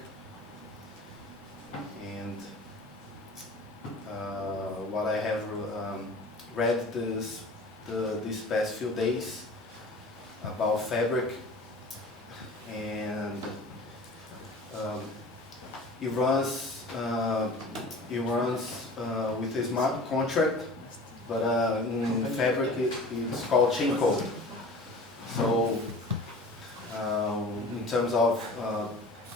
And what I have read these past few days about Fabric, and it runs with a smart contract, but in Fabric it's called chain code. So in terms of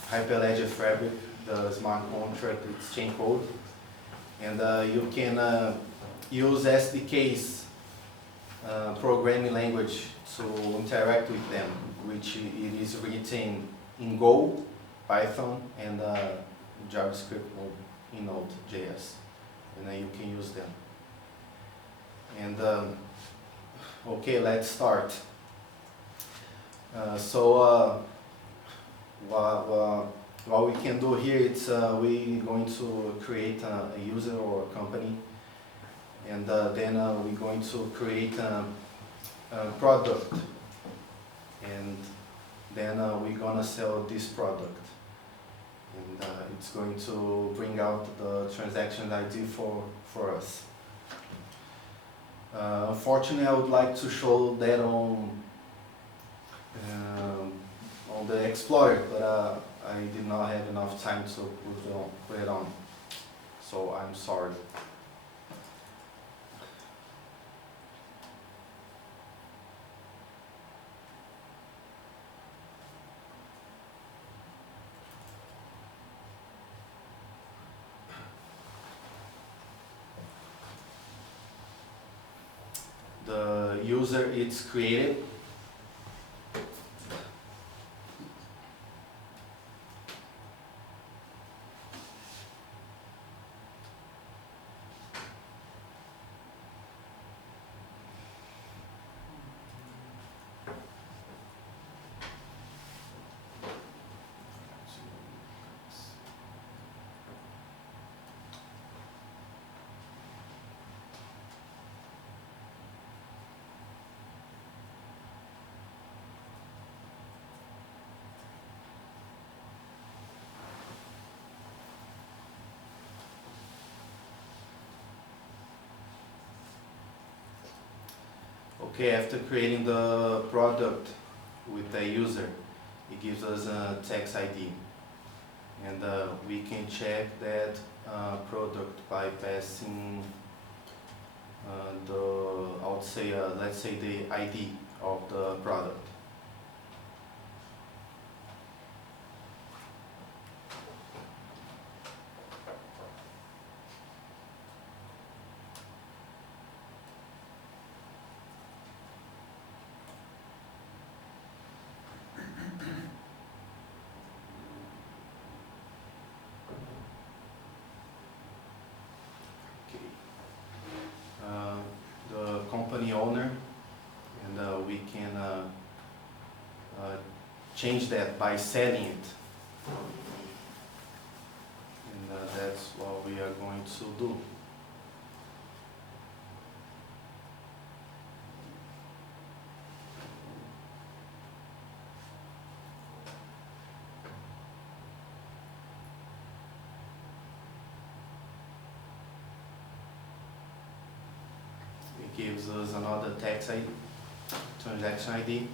Hyperledger Fabric, the smart contract, it's chain code, and you can use SDKs, programming language, to interact with them, which it is written in Go, Python, and JavaScript in Node.js, and then you can use them. And okay, let's start. What we can do here is we're going to create a user or a company, and then we're going to create a product, and then we're going to sell this product, and it's going to bring out the transaction ID for us. Unfortunately, I would like to show that on the Explorer, but I did not have enough time to put it on, so I'm sorry. The user is created. Okay, after creating the product with the user, it gives us a tax ID, and we can check that product by passing let's say the ID of the product. The company owner, and we can change that by setting it, and that's what we are going to do. It gives us another tax ID, transaction ID.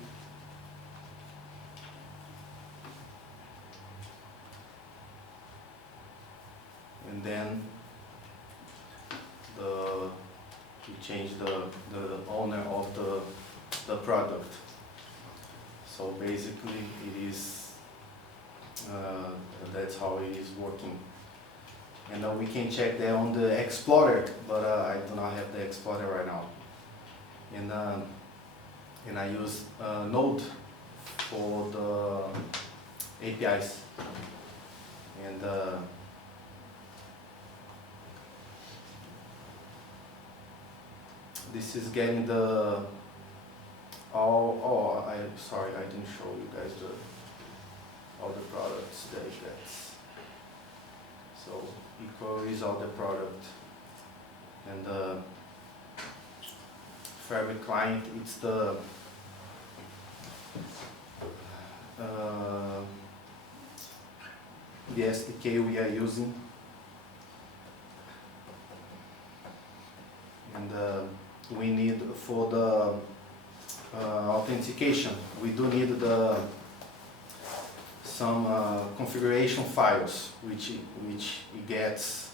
And then we change the owner of the product. So basically, it is that's how it is working. And we can check that on the Explorer, but I do not have the Explorer right now. And I use Node for the APIs. And this is getting the I'm sorry, I didn't show you guys all the products that it gets. So equal is all the product, and the Fabric client, it's the SDK we are using, and we need for the authentication, we do need some configuration files which it gets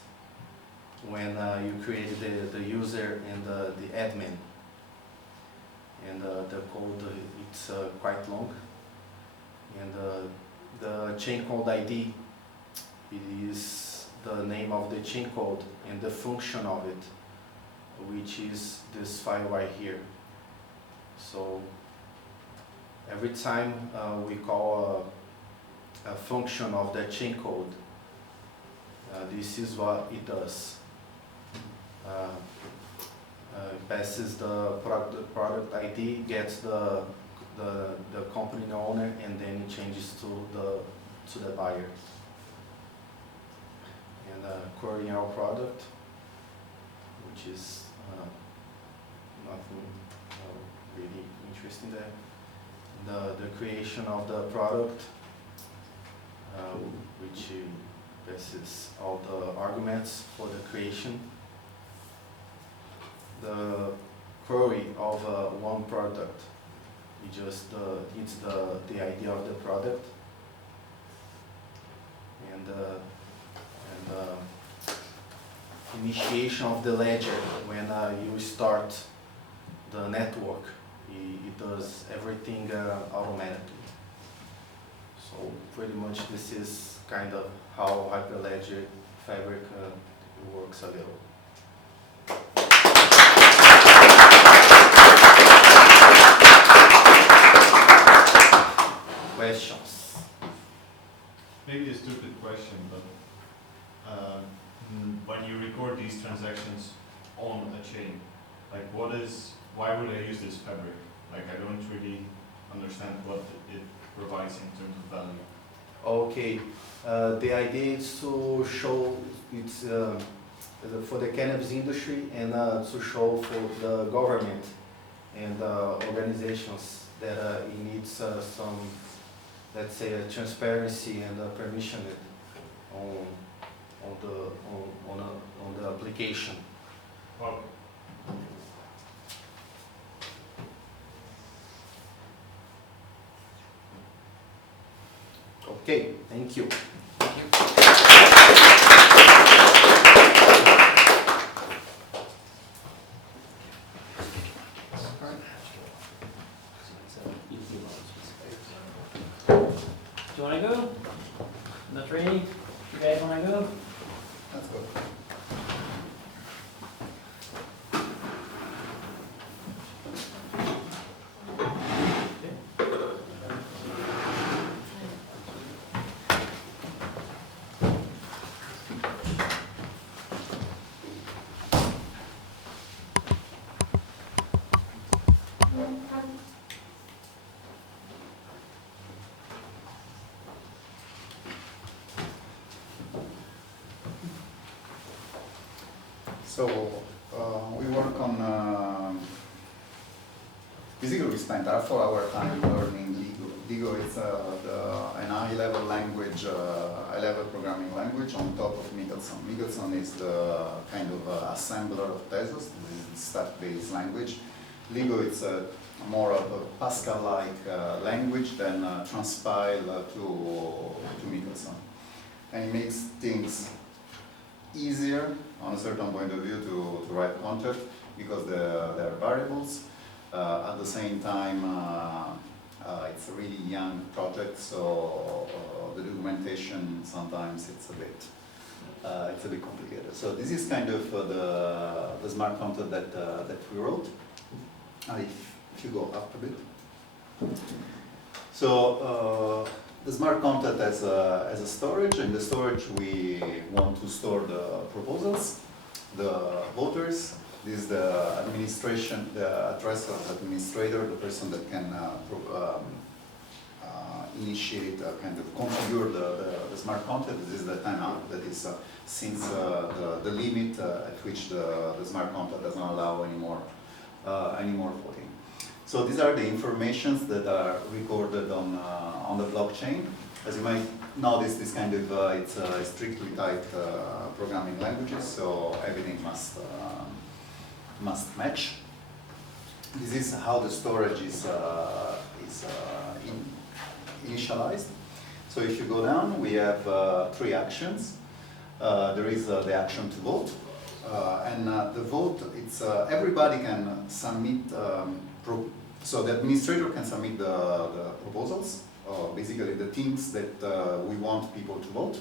when you create the user and the admin, and the code it's quite long, and the chain code ID, it is the name of the chain code and the function of it, which is this file right here. So every time we call a function of that chain code, this is what it does. Passes the product ID, gets the company owner, and then it changes to the buyer. And querying our product, which is nothing really interesting there. The creation of the product, which passes all the arguments for the creation. The query of one product, it just it's the idea of the product, and initiation of the ledger when you start the network. It does everything automatically. So pretty much this is kind of how Hyperledger Fabric works a little. Questions? Maybe a stupid question, but when you record these transactions on a chain, like why would I use this fabric? Like I don't really understand what it provides in terms of value. Okay, the idea is to show it's for the cannabis industry, and to show for the government and organizations that it needs some, let's say, transparency and permission on the application. Well, okay, thank you. Do you want to go? Not really? You guys want to go? let's go. So we work on, basically we spent half of our time learning Ligo. Ligo is an high-level language, high-level programming language on top of Michelson. Michelson is the kind of assembler of Tezos, this is the stack-based language. Ligo is more of a Pascal-like language than transpile to Michelson. And it makes things easier on a certain point of view to write content because there are variables. At the same time, It's a really young project, so the documentation sometimes it's a bit complicated. So this is kind of the smart contract that we wrote. If you go up a bit. So the smart contract has a storage. In the storage we want to store the proposals, the voters. This is the administration, the address of the administrator, the person that can initiate, kind of configure the smart contract. This is the timeout. That is since the limit at which the smart contract doesn't allow any more voting. So these are the informations that are recorded on the blockchain. As you might notice, this kind of it's strictly typed programming languages, so everything must match. This is how the storage is initialized. So if you go down, we have 3 actions. There is the action to vote, and the vote. It's everybody can submit. So the administrator can submit the proposals, basically the things that we want people to vote,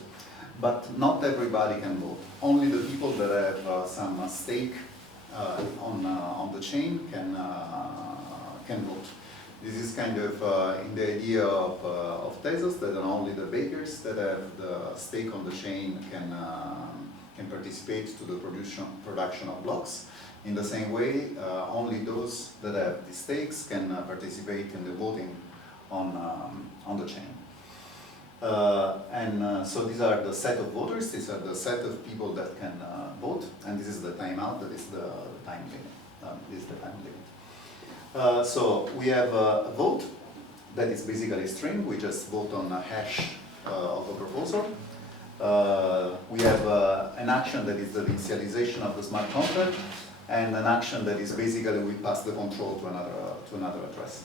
but not everybody can vote. Only the people that have some stake on the chain can vote. This is kind of in the idea of Tezos, that only the bakers that have the stake on the chain can participate to the production of blocks. In the same way, only those that have the stakes can participate in the voting on the chain. So these are the set of voters, these are the set of people that can vote, and this is the timeout, that is the time limit. This is the time limit. So we have a vote that is basically a string. We just vote on a hash of a proposal. We have an action that is the initialization of the smart contract, and an action that is basically we pass the control to another address.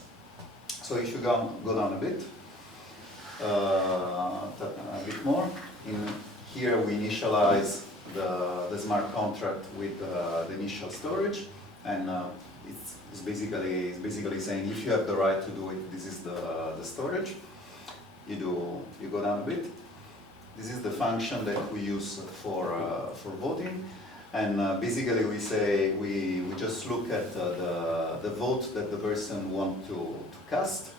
So if you go down a bit more, in here we initialize the smart contract with the initial storage, and it's basically saying if you have the right to do it, this is the storage. You go down a bit. This is the function that we use for voting. And basically we say, we just look at the vote that the person wants to cast,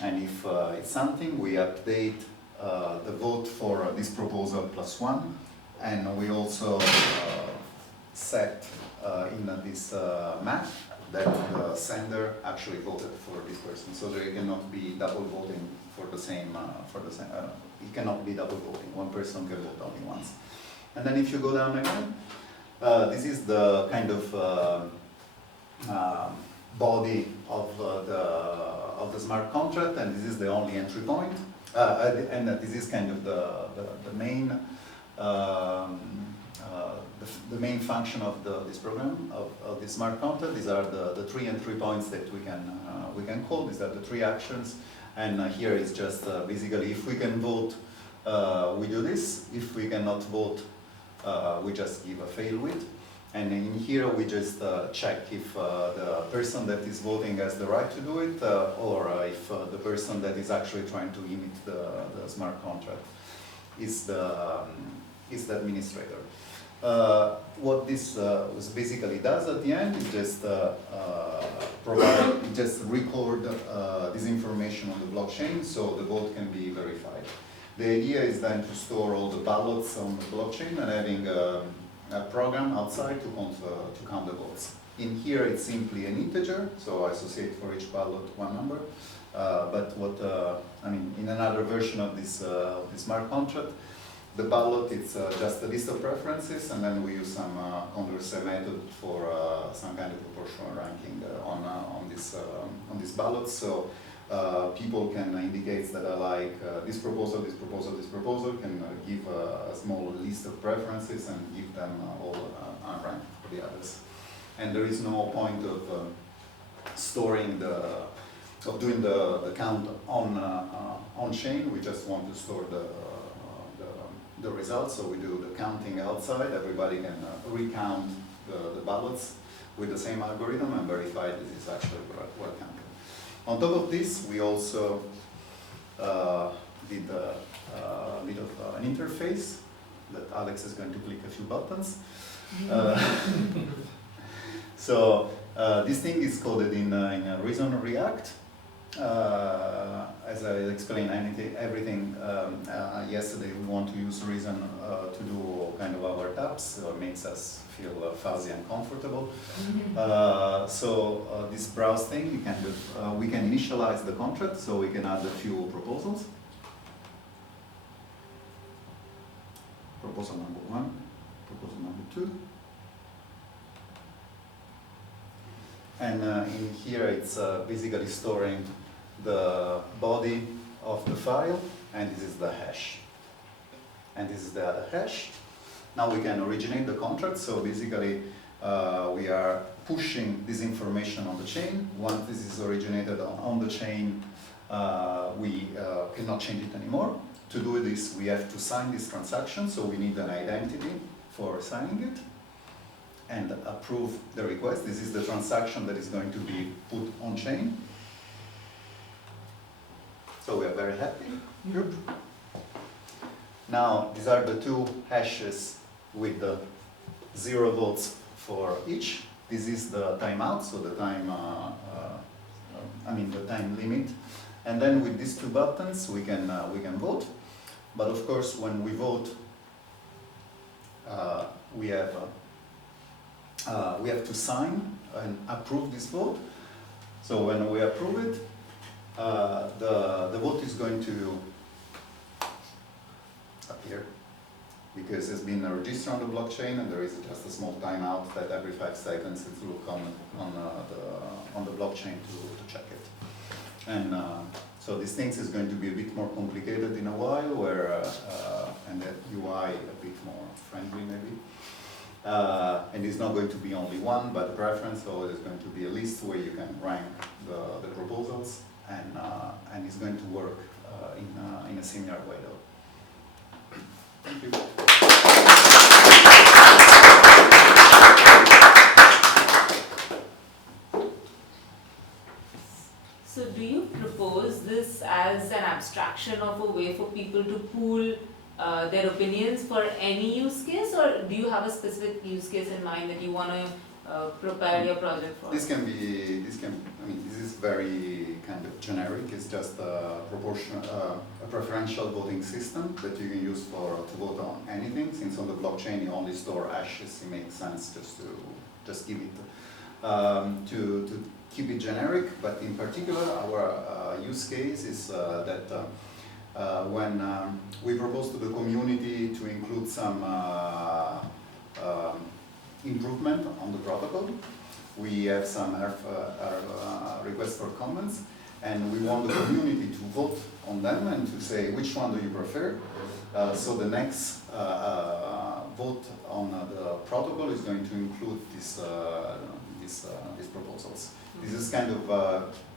and if it's something, we update the vote for this proposal +1, and we also set in this map that the sender actually voted for this person, so there cannot be double voting for the same, it cannot be double voting, one person can vote only once. And then if you go down again, this is the kind of body of the smart contract, and this is the only entry point. And this is kind of the main the main function of this program of the smart contract. These are the 3 entry points that we can call. These are the 3 actions, and here is just basically if we can vote, we do this. If we cannot vote, we just give a fail with, and in here we just check if the person that is voting has the right to do it, or if the person that is actually trying to emit the smart contract is the administrator. What this basically does at the end is just record this information on the blockchain, so the vote can be verified. The idea is then to store all the ballots on the blockchain and having a program outside to count the votes. In here it's simply an integer, so I associate for each ballot 1 number. But in another version of this smart contract, the ballot it's just a list of preferences, and then we use some Condorcet method for some kind of proportional ranking on this ballot. So people can indicate that I like this proposal, this proposal, this proposal, can give a small list of preferences and give them all unranked for the others. And there is no point of storing doing the count on chain. We just want to store the results, so we do the counting outside. Everybody can recount the ballots with the same algorithm and verify this is actually well counted. On top of this, we also did a bit of an interface that Alex is going to click a few buttons. So this thing is coded in Reason React. As I explained everything yesterday, we want to use Reason to do kind of our tabs, so it makes us feel fuzzy and comfortable. So this browse thing, we can initialize the contract, so we can add a few proposals. Proposal number 1, proposal number 2. And in here it's basically storing the body of the file, and this is the hash. And this is the other hash. Now we can originate the contract, so basically we are pushing this information on the chain. Once this is originated on the chain, we cannot change it anymore. To do this, we have to sign this transaction, so we need an identity for signing it, and approve the request. This is the transaction that is going to be put on chain. So we are very happy. Good. Now, these are the two hashes with the 0 votes for each. This is the timeout, so the time, the time limit. And then with these two buttons, we can vote. But of course, when we vote, we have to sign and approve this vote. So when we approve it, the vote is going to appear because it's been registered on the blockchain, and there is just a small timeout that every 5 seconds it will come on the blockchain to check it. And so these things is going to be a bit more complicated in a while, where and the UI a bit more friendly maybe. And it's not going to be only one, but a preference, so there's going to be a list where you can rank the proposals, and it's going to work in a similar way though. Thank you. So do you propose this as an abstraction of a way for people to pool their opinions for any use case, or do you have a specific use case in mind that you want to prepare your project for? This is very kind of generic. It's just a preferential voting system that you can use to vote on anything. Since on the blockchain you only store hashes, it makes sense just give it to keep it generic. But in particular, our use case is that when we propose to the community to include some improvement on the protocol, we have some requests for comments, and we want the community to vote on them and to say which one do you prefer. So the next vote on the protocol is going to include these proposals. This is kind of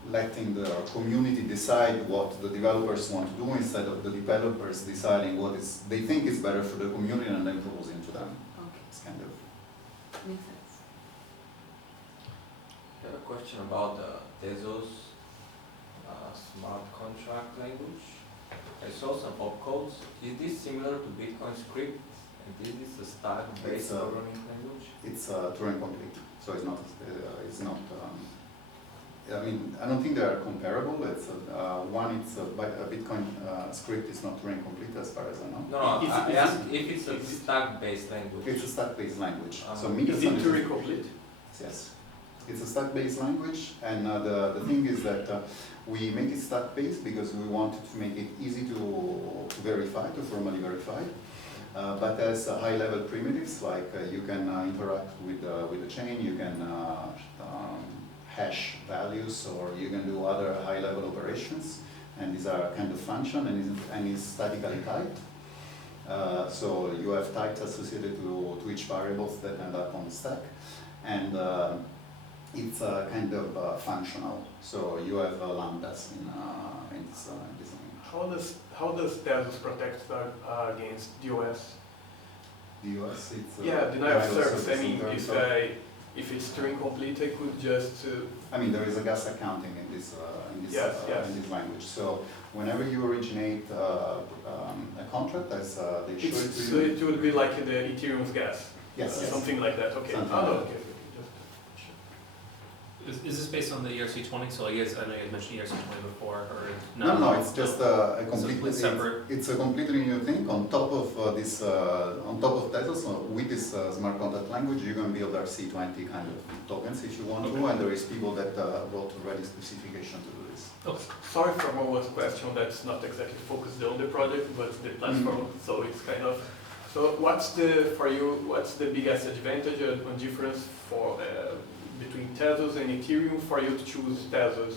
letting the community decide what the developers want to do, instead of the developers deciding what they think is better for the community and then proposing to them. Okay. It's kind of Makes sense. I have a question about the Tezos smart contract language. I saw some opcodes. Is this similar to Bitcoin script? And is this a stack-based programming language? It's Turing complete, so it's not. I don't think they are comparable. It's a Bitcoin script is not Turing complete as far as I know. No, I asked if it's a stack-based language. It's a stack-based language. So is it Turing complete? Yes, it's a stack-based language, and the thing is that we make it stack-based because we wanted to make it easy to verify, to formally verify. But as high-level primitives, like you can interact with the chain, you can hash values, or you can do other high-level operations, and these are kind of function and is statically typed. So you have types associated to each variables that end up on the stack, and it's kind of functional. So you have lambdas in this language. How does Tezos protect against DOS? DOS, it's denial of service. I mean, if it's string complete, I could just I mean, there is a gas accounting in this Yes, yes. in this language. So whenever you originate a contract, as they show it to so you. it would be like the Ethereum's gas. Yes, yes. Something like that. Okay. Something Oh, like okay. that. Is this based on the ERC20? So I know you guys mentioned ERC20 before, or No, it's just a completely separate. It's a completely new thing on top of this. On top of Tezos, with this smart contract language, you can build ERC20 kind of tokens if you want to, and there is people that wrote already specification to do this. Okay. Sorry for one question that's not exactly focused on the project, but the platform. So it's kind of. So what's the biggest advantage and difference for between Tezos and Ethereum for you to choose Tezos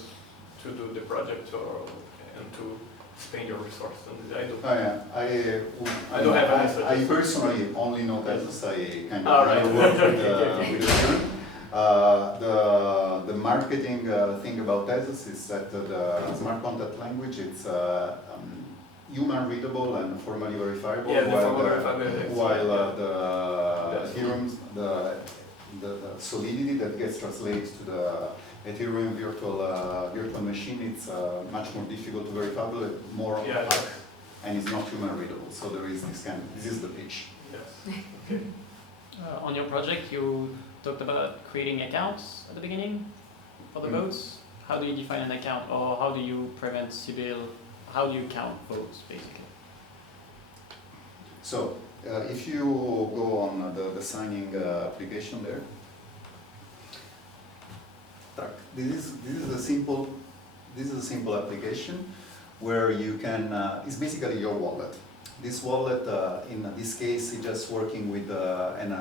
to do the project and to spend your resources on it? I don't have any I suggestions. personally only know Tezos. I kind All of right. work with Ethereum. The marketing thing about Tezos is that the smart contract language, it's human readable and formally verifiable, Yeah, the while formally verifiable, the Ethereum's the solidity that gets translated to the Ethereum virtual machine, it's much more difficult to verify, more opaque, and it's not human readable. So there is this is the pitch. Yes. Okay. On your project, you talked about creating accounts at the beginning for the votes. How do you define an account, or how do you prevent Sibyl? How do you count votes, basically? So if you go on the signing application there, this is a simple application where you can. It's basically your wallet. This wallet, in this case, is just working with an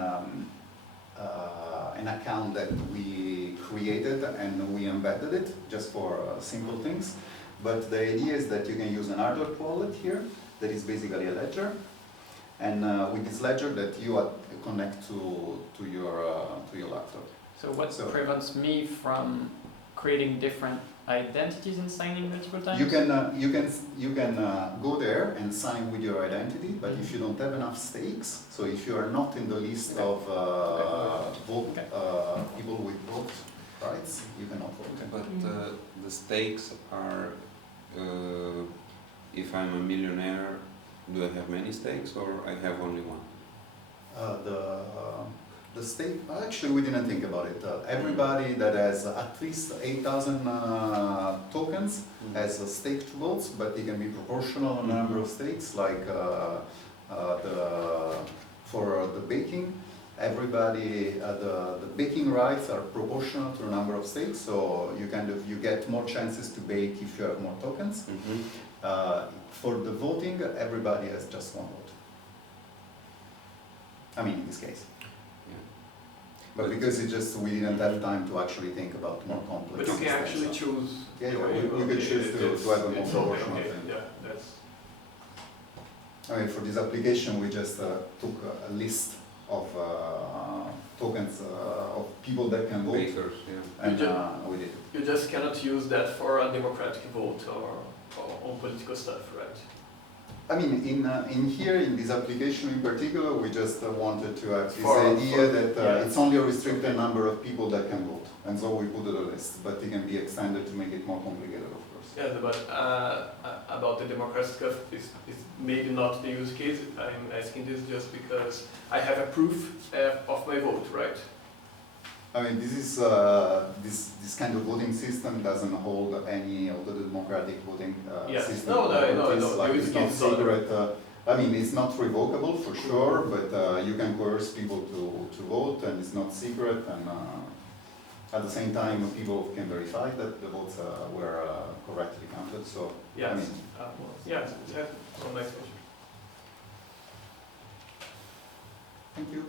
account that we created and we embedded it just for simple things. But the idea is that you can use an hardware wallet here that is basically a ledger, and with this ledger that you connect to your laptop. So what prevents me from creating different identities and signing multiple times? You can go there and sign with your identity, but if you don't have enough stakes, so if you are not in the list of people with vote rights, you cannot vote. But the stakes are, if I'm a millionaire, do I have many stakes or I have only one? The stake, actually we didn't think about it. Everybody that has at least 8,000 tokens has a stake to votes, but it can be proportional on the number of stakes, like for the baking. Everybody, the baking rights are proportional to the number of stakes, so you get more chances to bake if you have more tokens. For the voting, everybody has just one vote. I mean, in this case. But because we didn't have time to actually think about more complex. But you can actually choose. Yeah, you can choose to have a more proportional thing. Yeah, that's. I mean, for this application, we just took a list of tokens of people that can vote, Bakers, yeah. and we did. You just cannot use that for a democratic vote or on political stuff, right? I mean, in here, in this application in particular, we just wanted to have this idea that it's only a restricted number of people that can vote, and so we put it a list, but it can be extended to make it more complicated, of course. Yeah, but about the democratic stuff, is maybe not the use case. I'm asking this just because I have a proof of my vote, right? I mean, this is this kind of voting system doesn't hold any of the democratic voting system. No, like it's not secret. I mean, it's not revocable for sure, but you can coerce people to vote, and it's not secret. And at the same time, people can verify that the votes were correctly counted. So yes, I mean, so nice question. Thank you.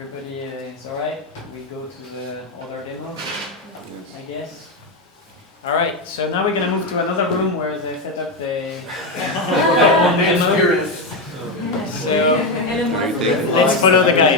Everybody is alright? We go to the other demo, I guess. Alright, so now we're gonna move to another room where they set up the demo. So let's follow the guide.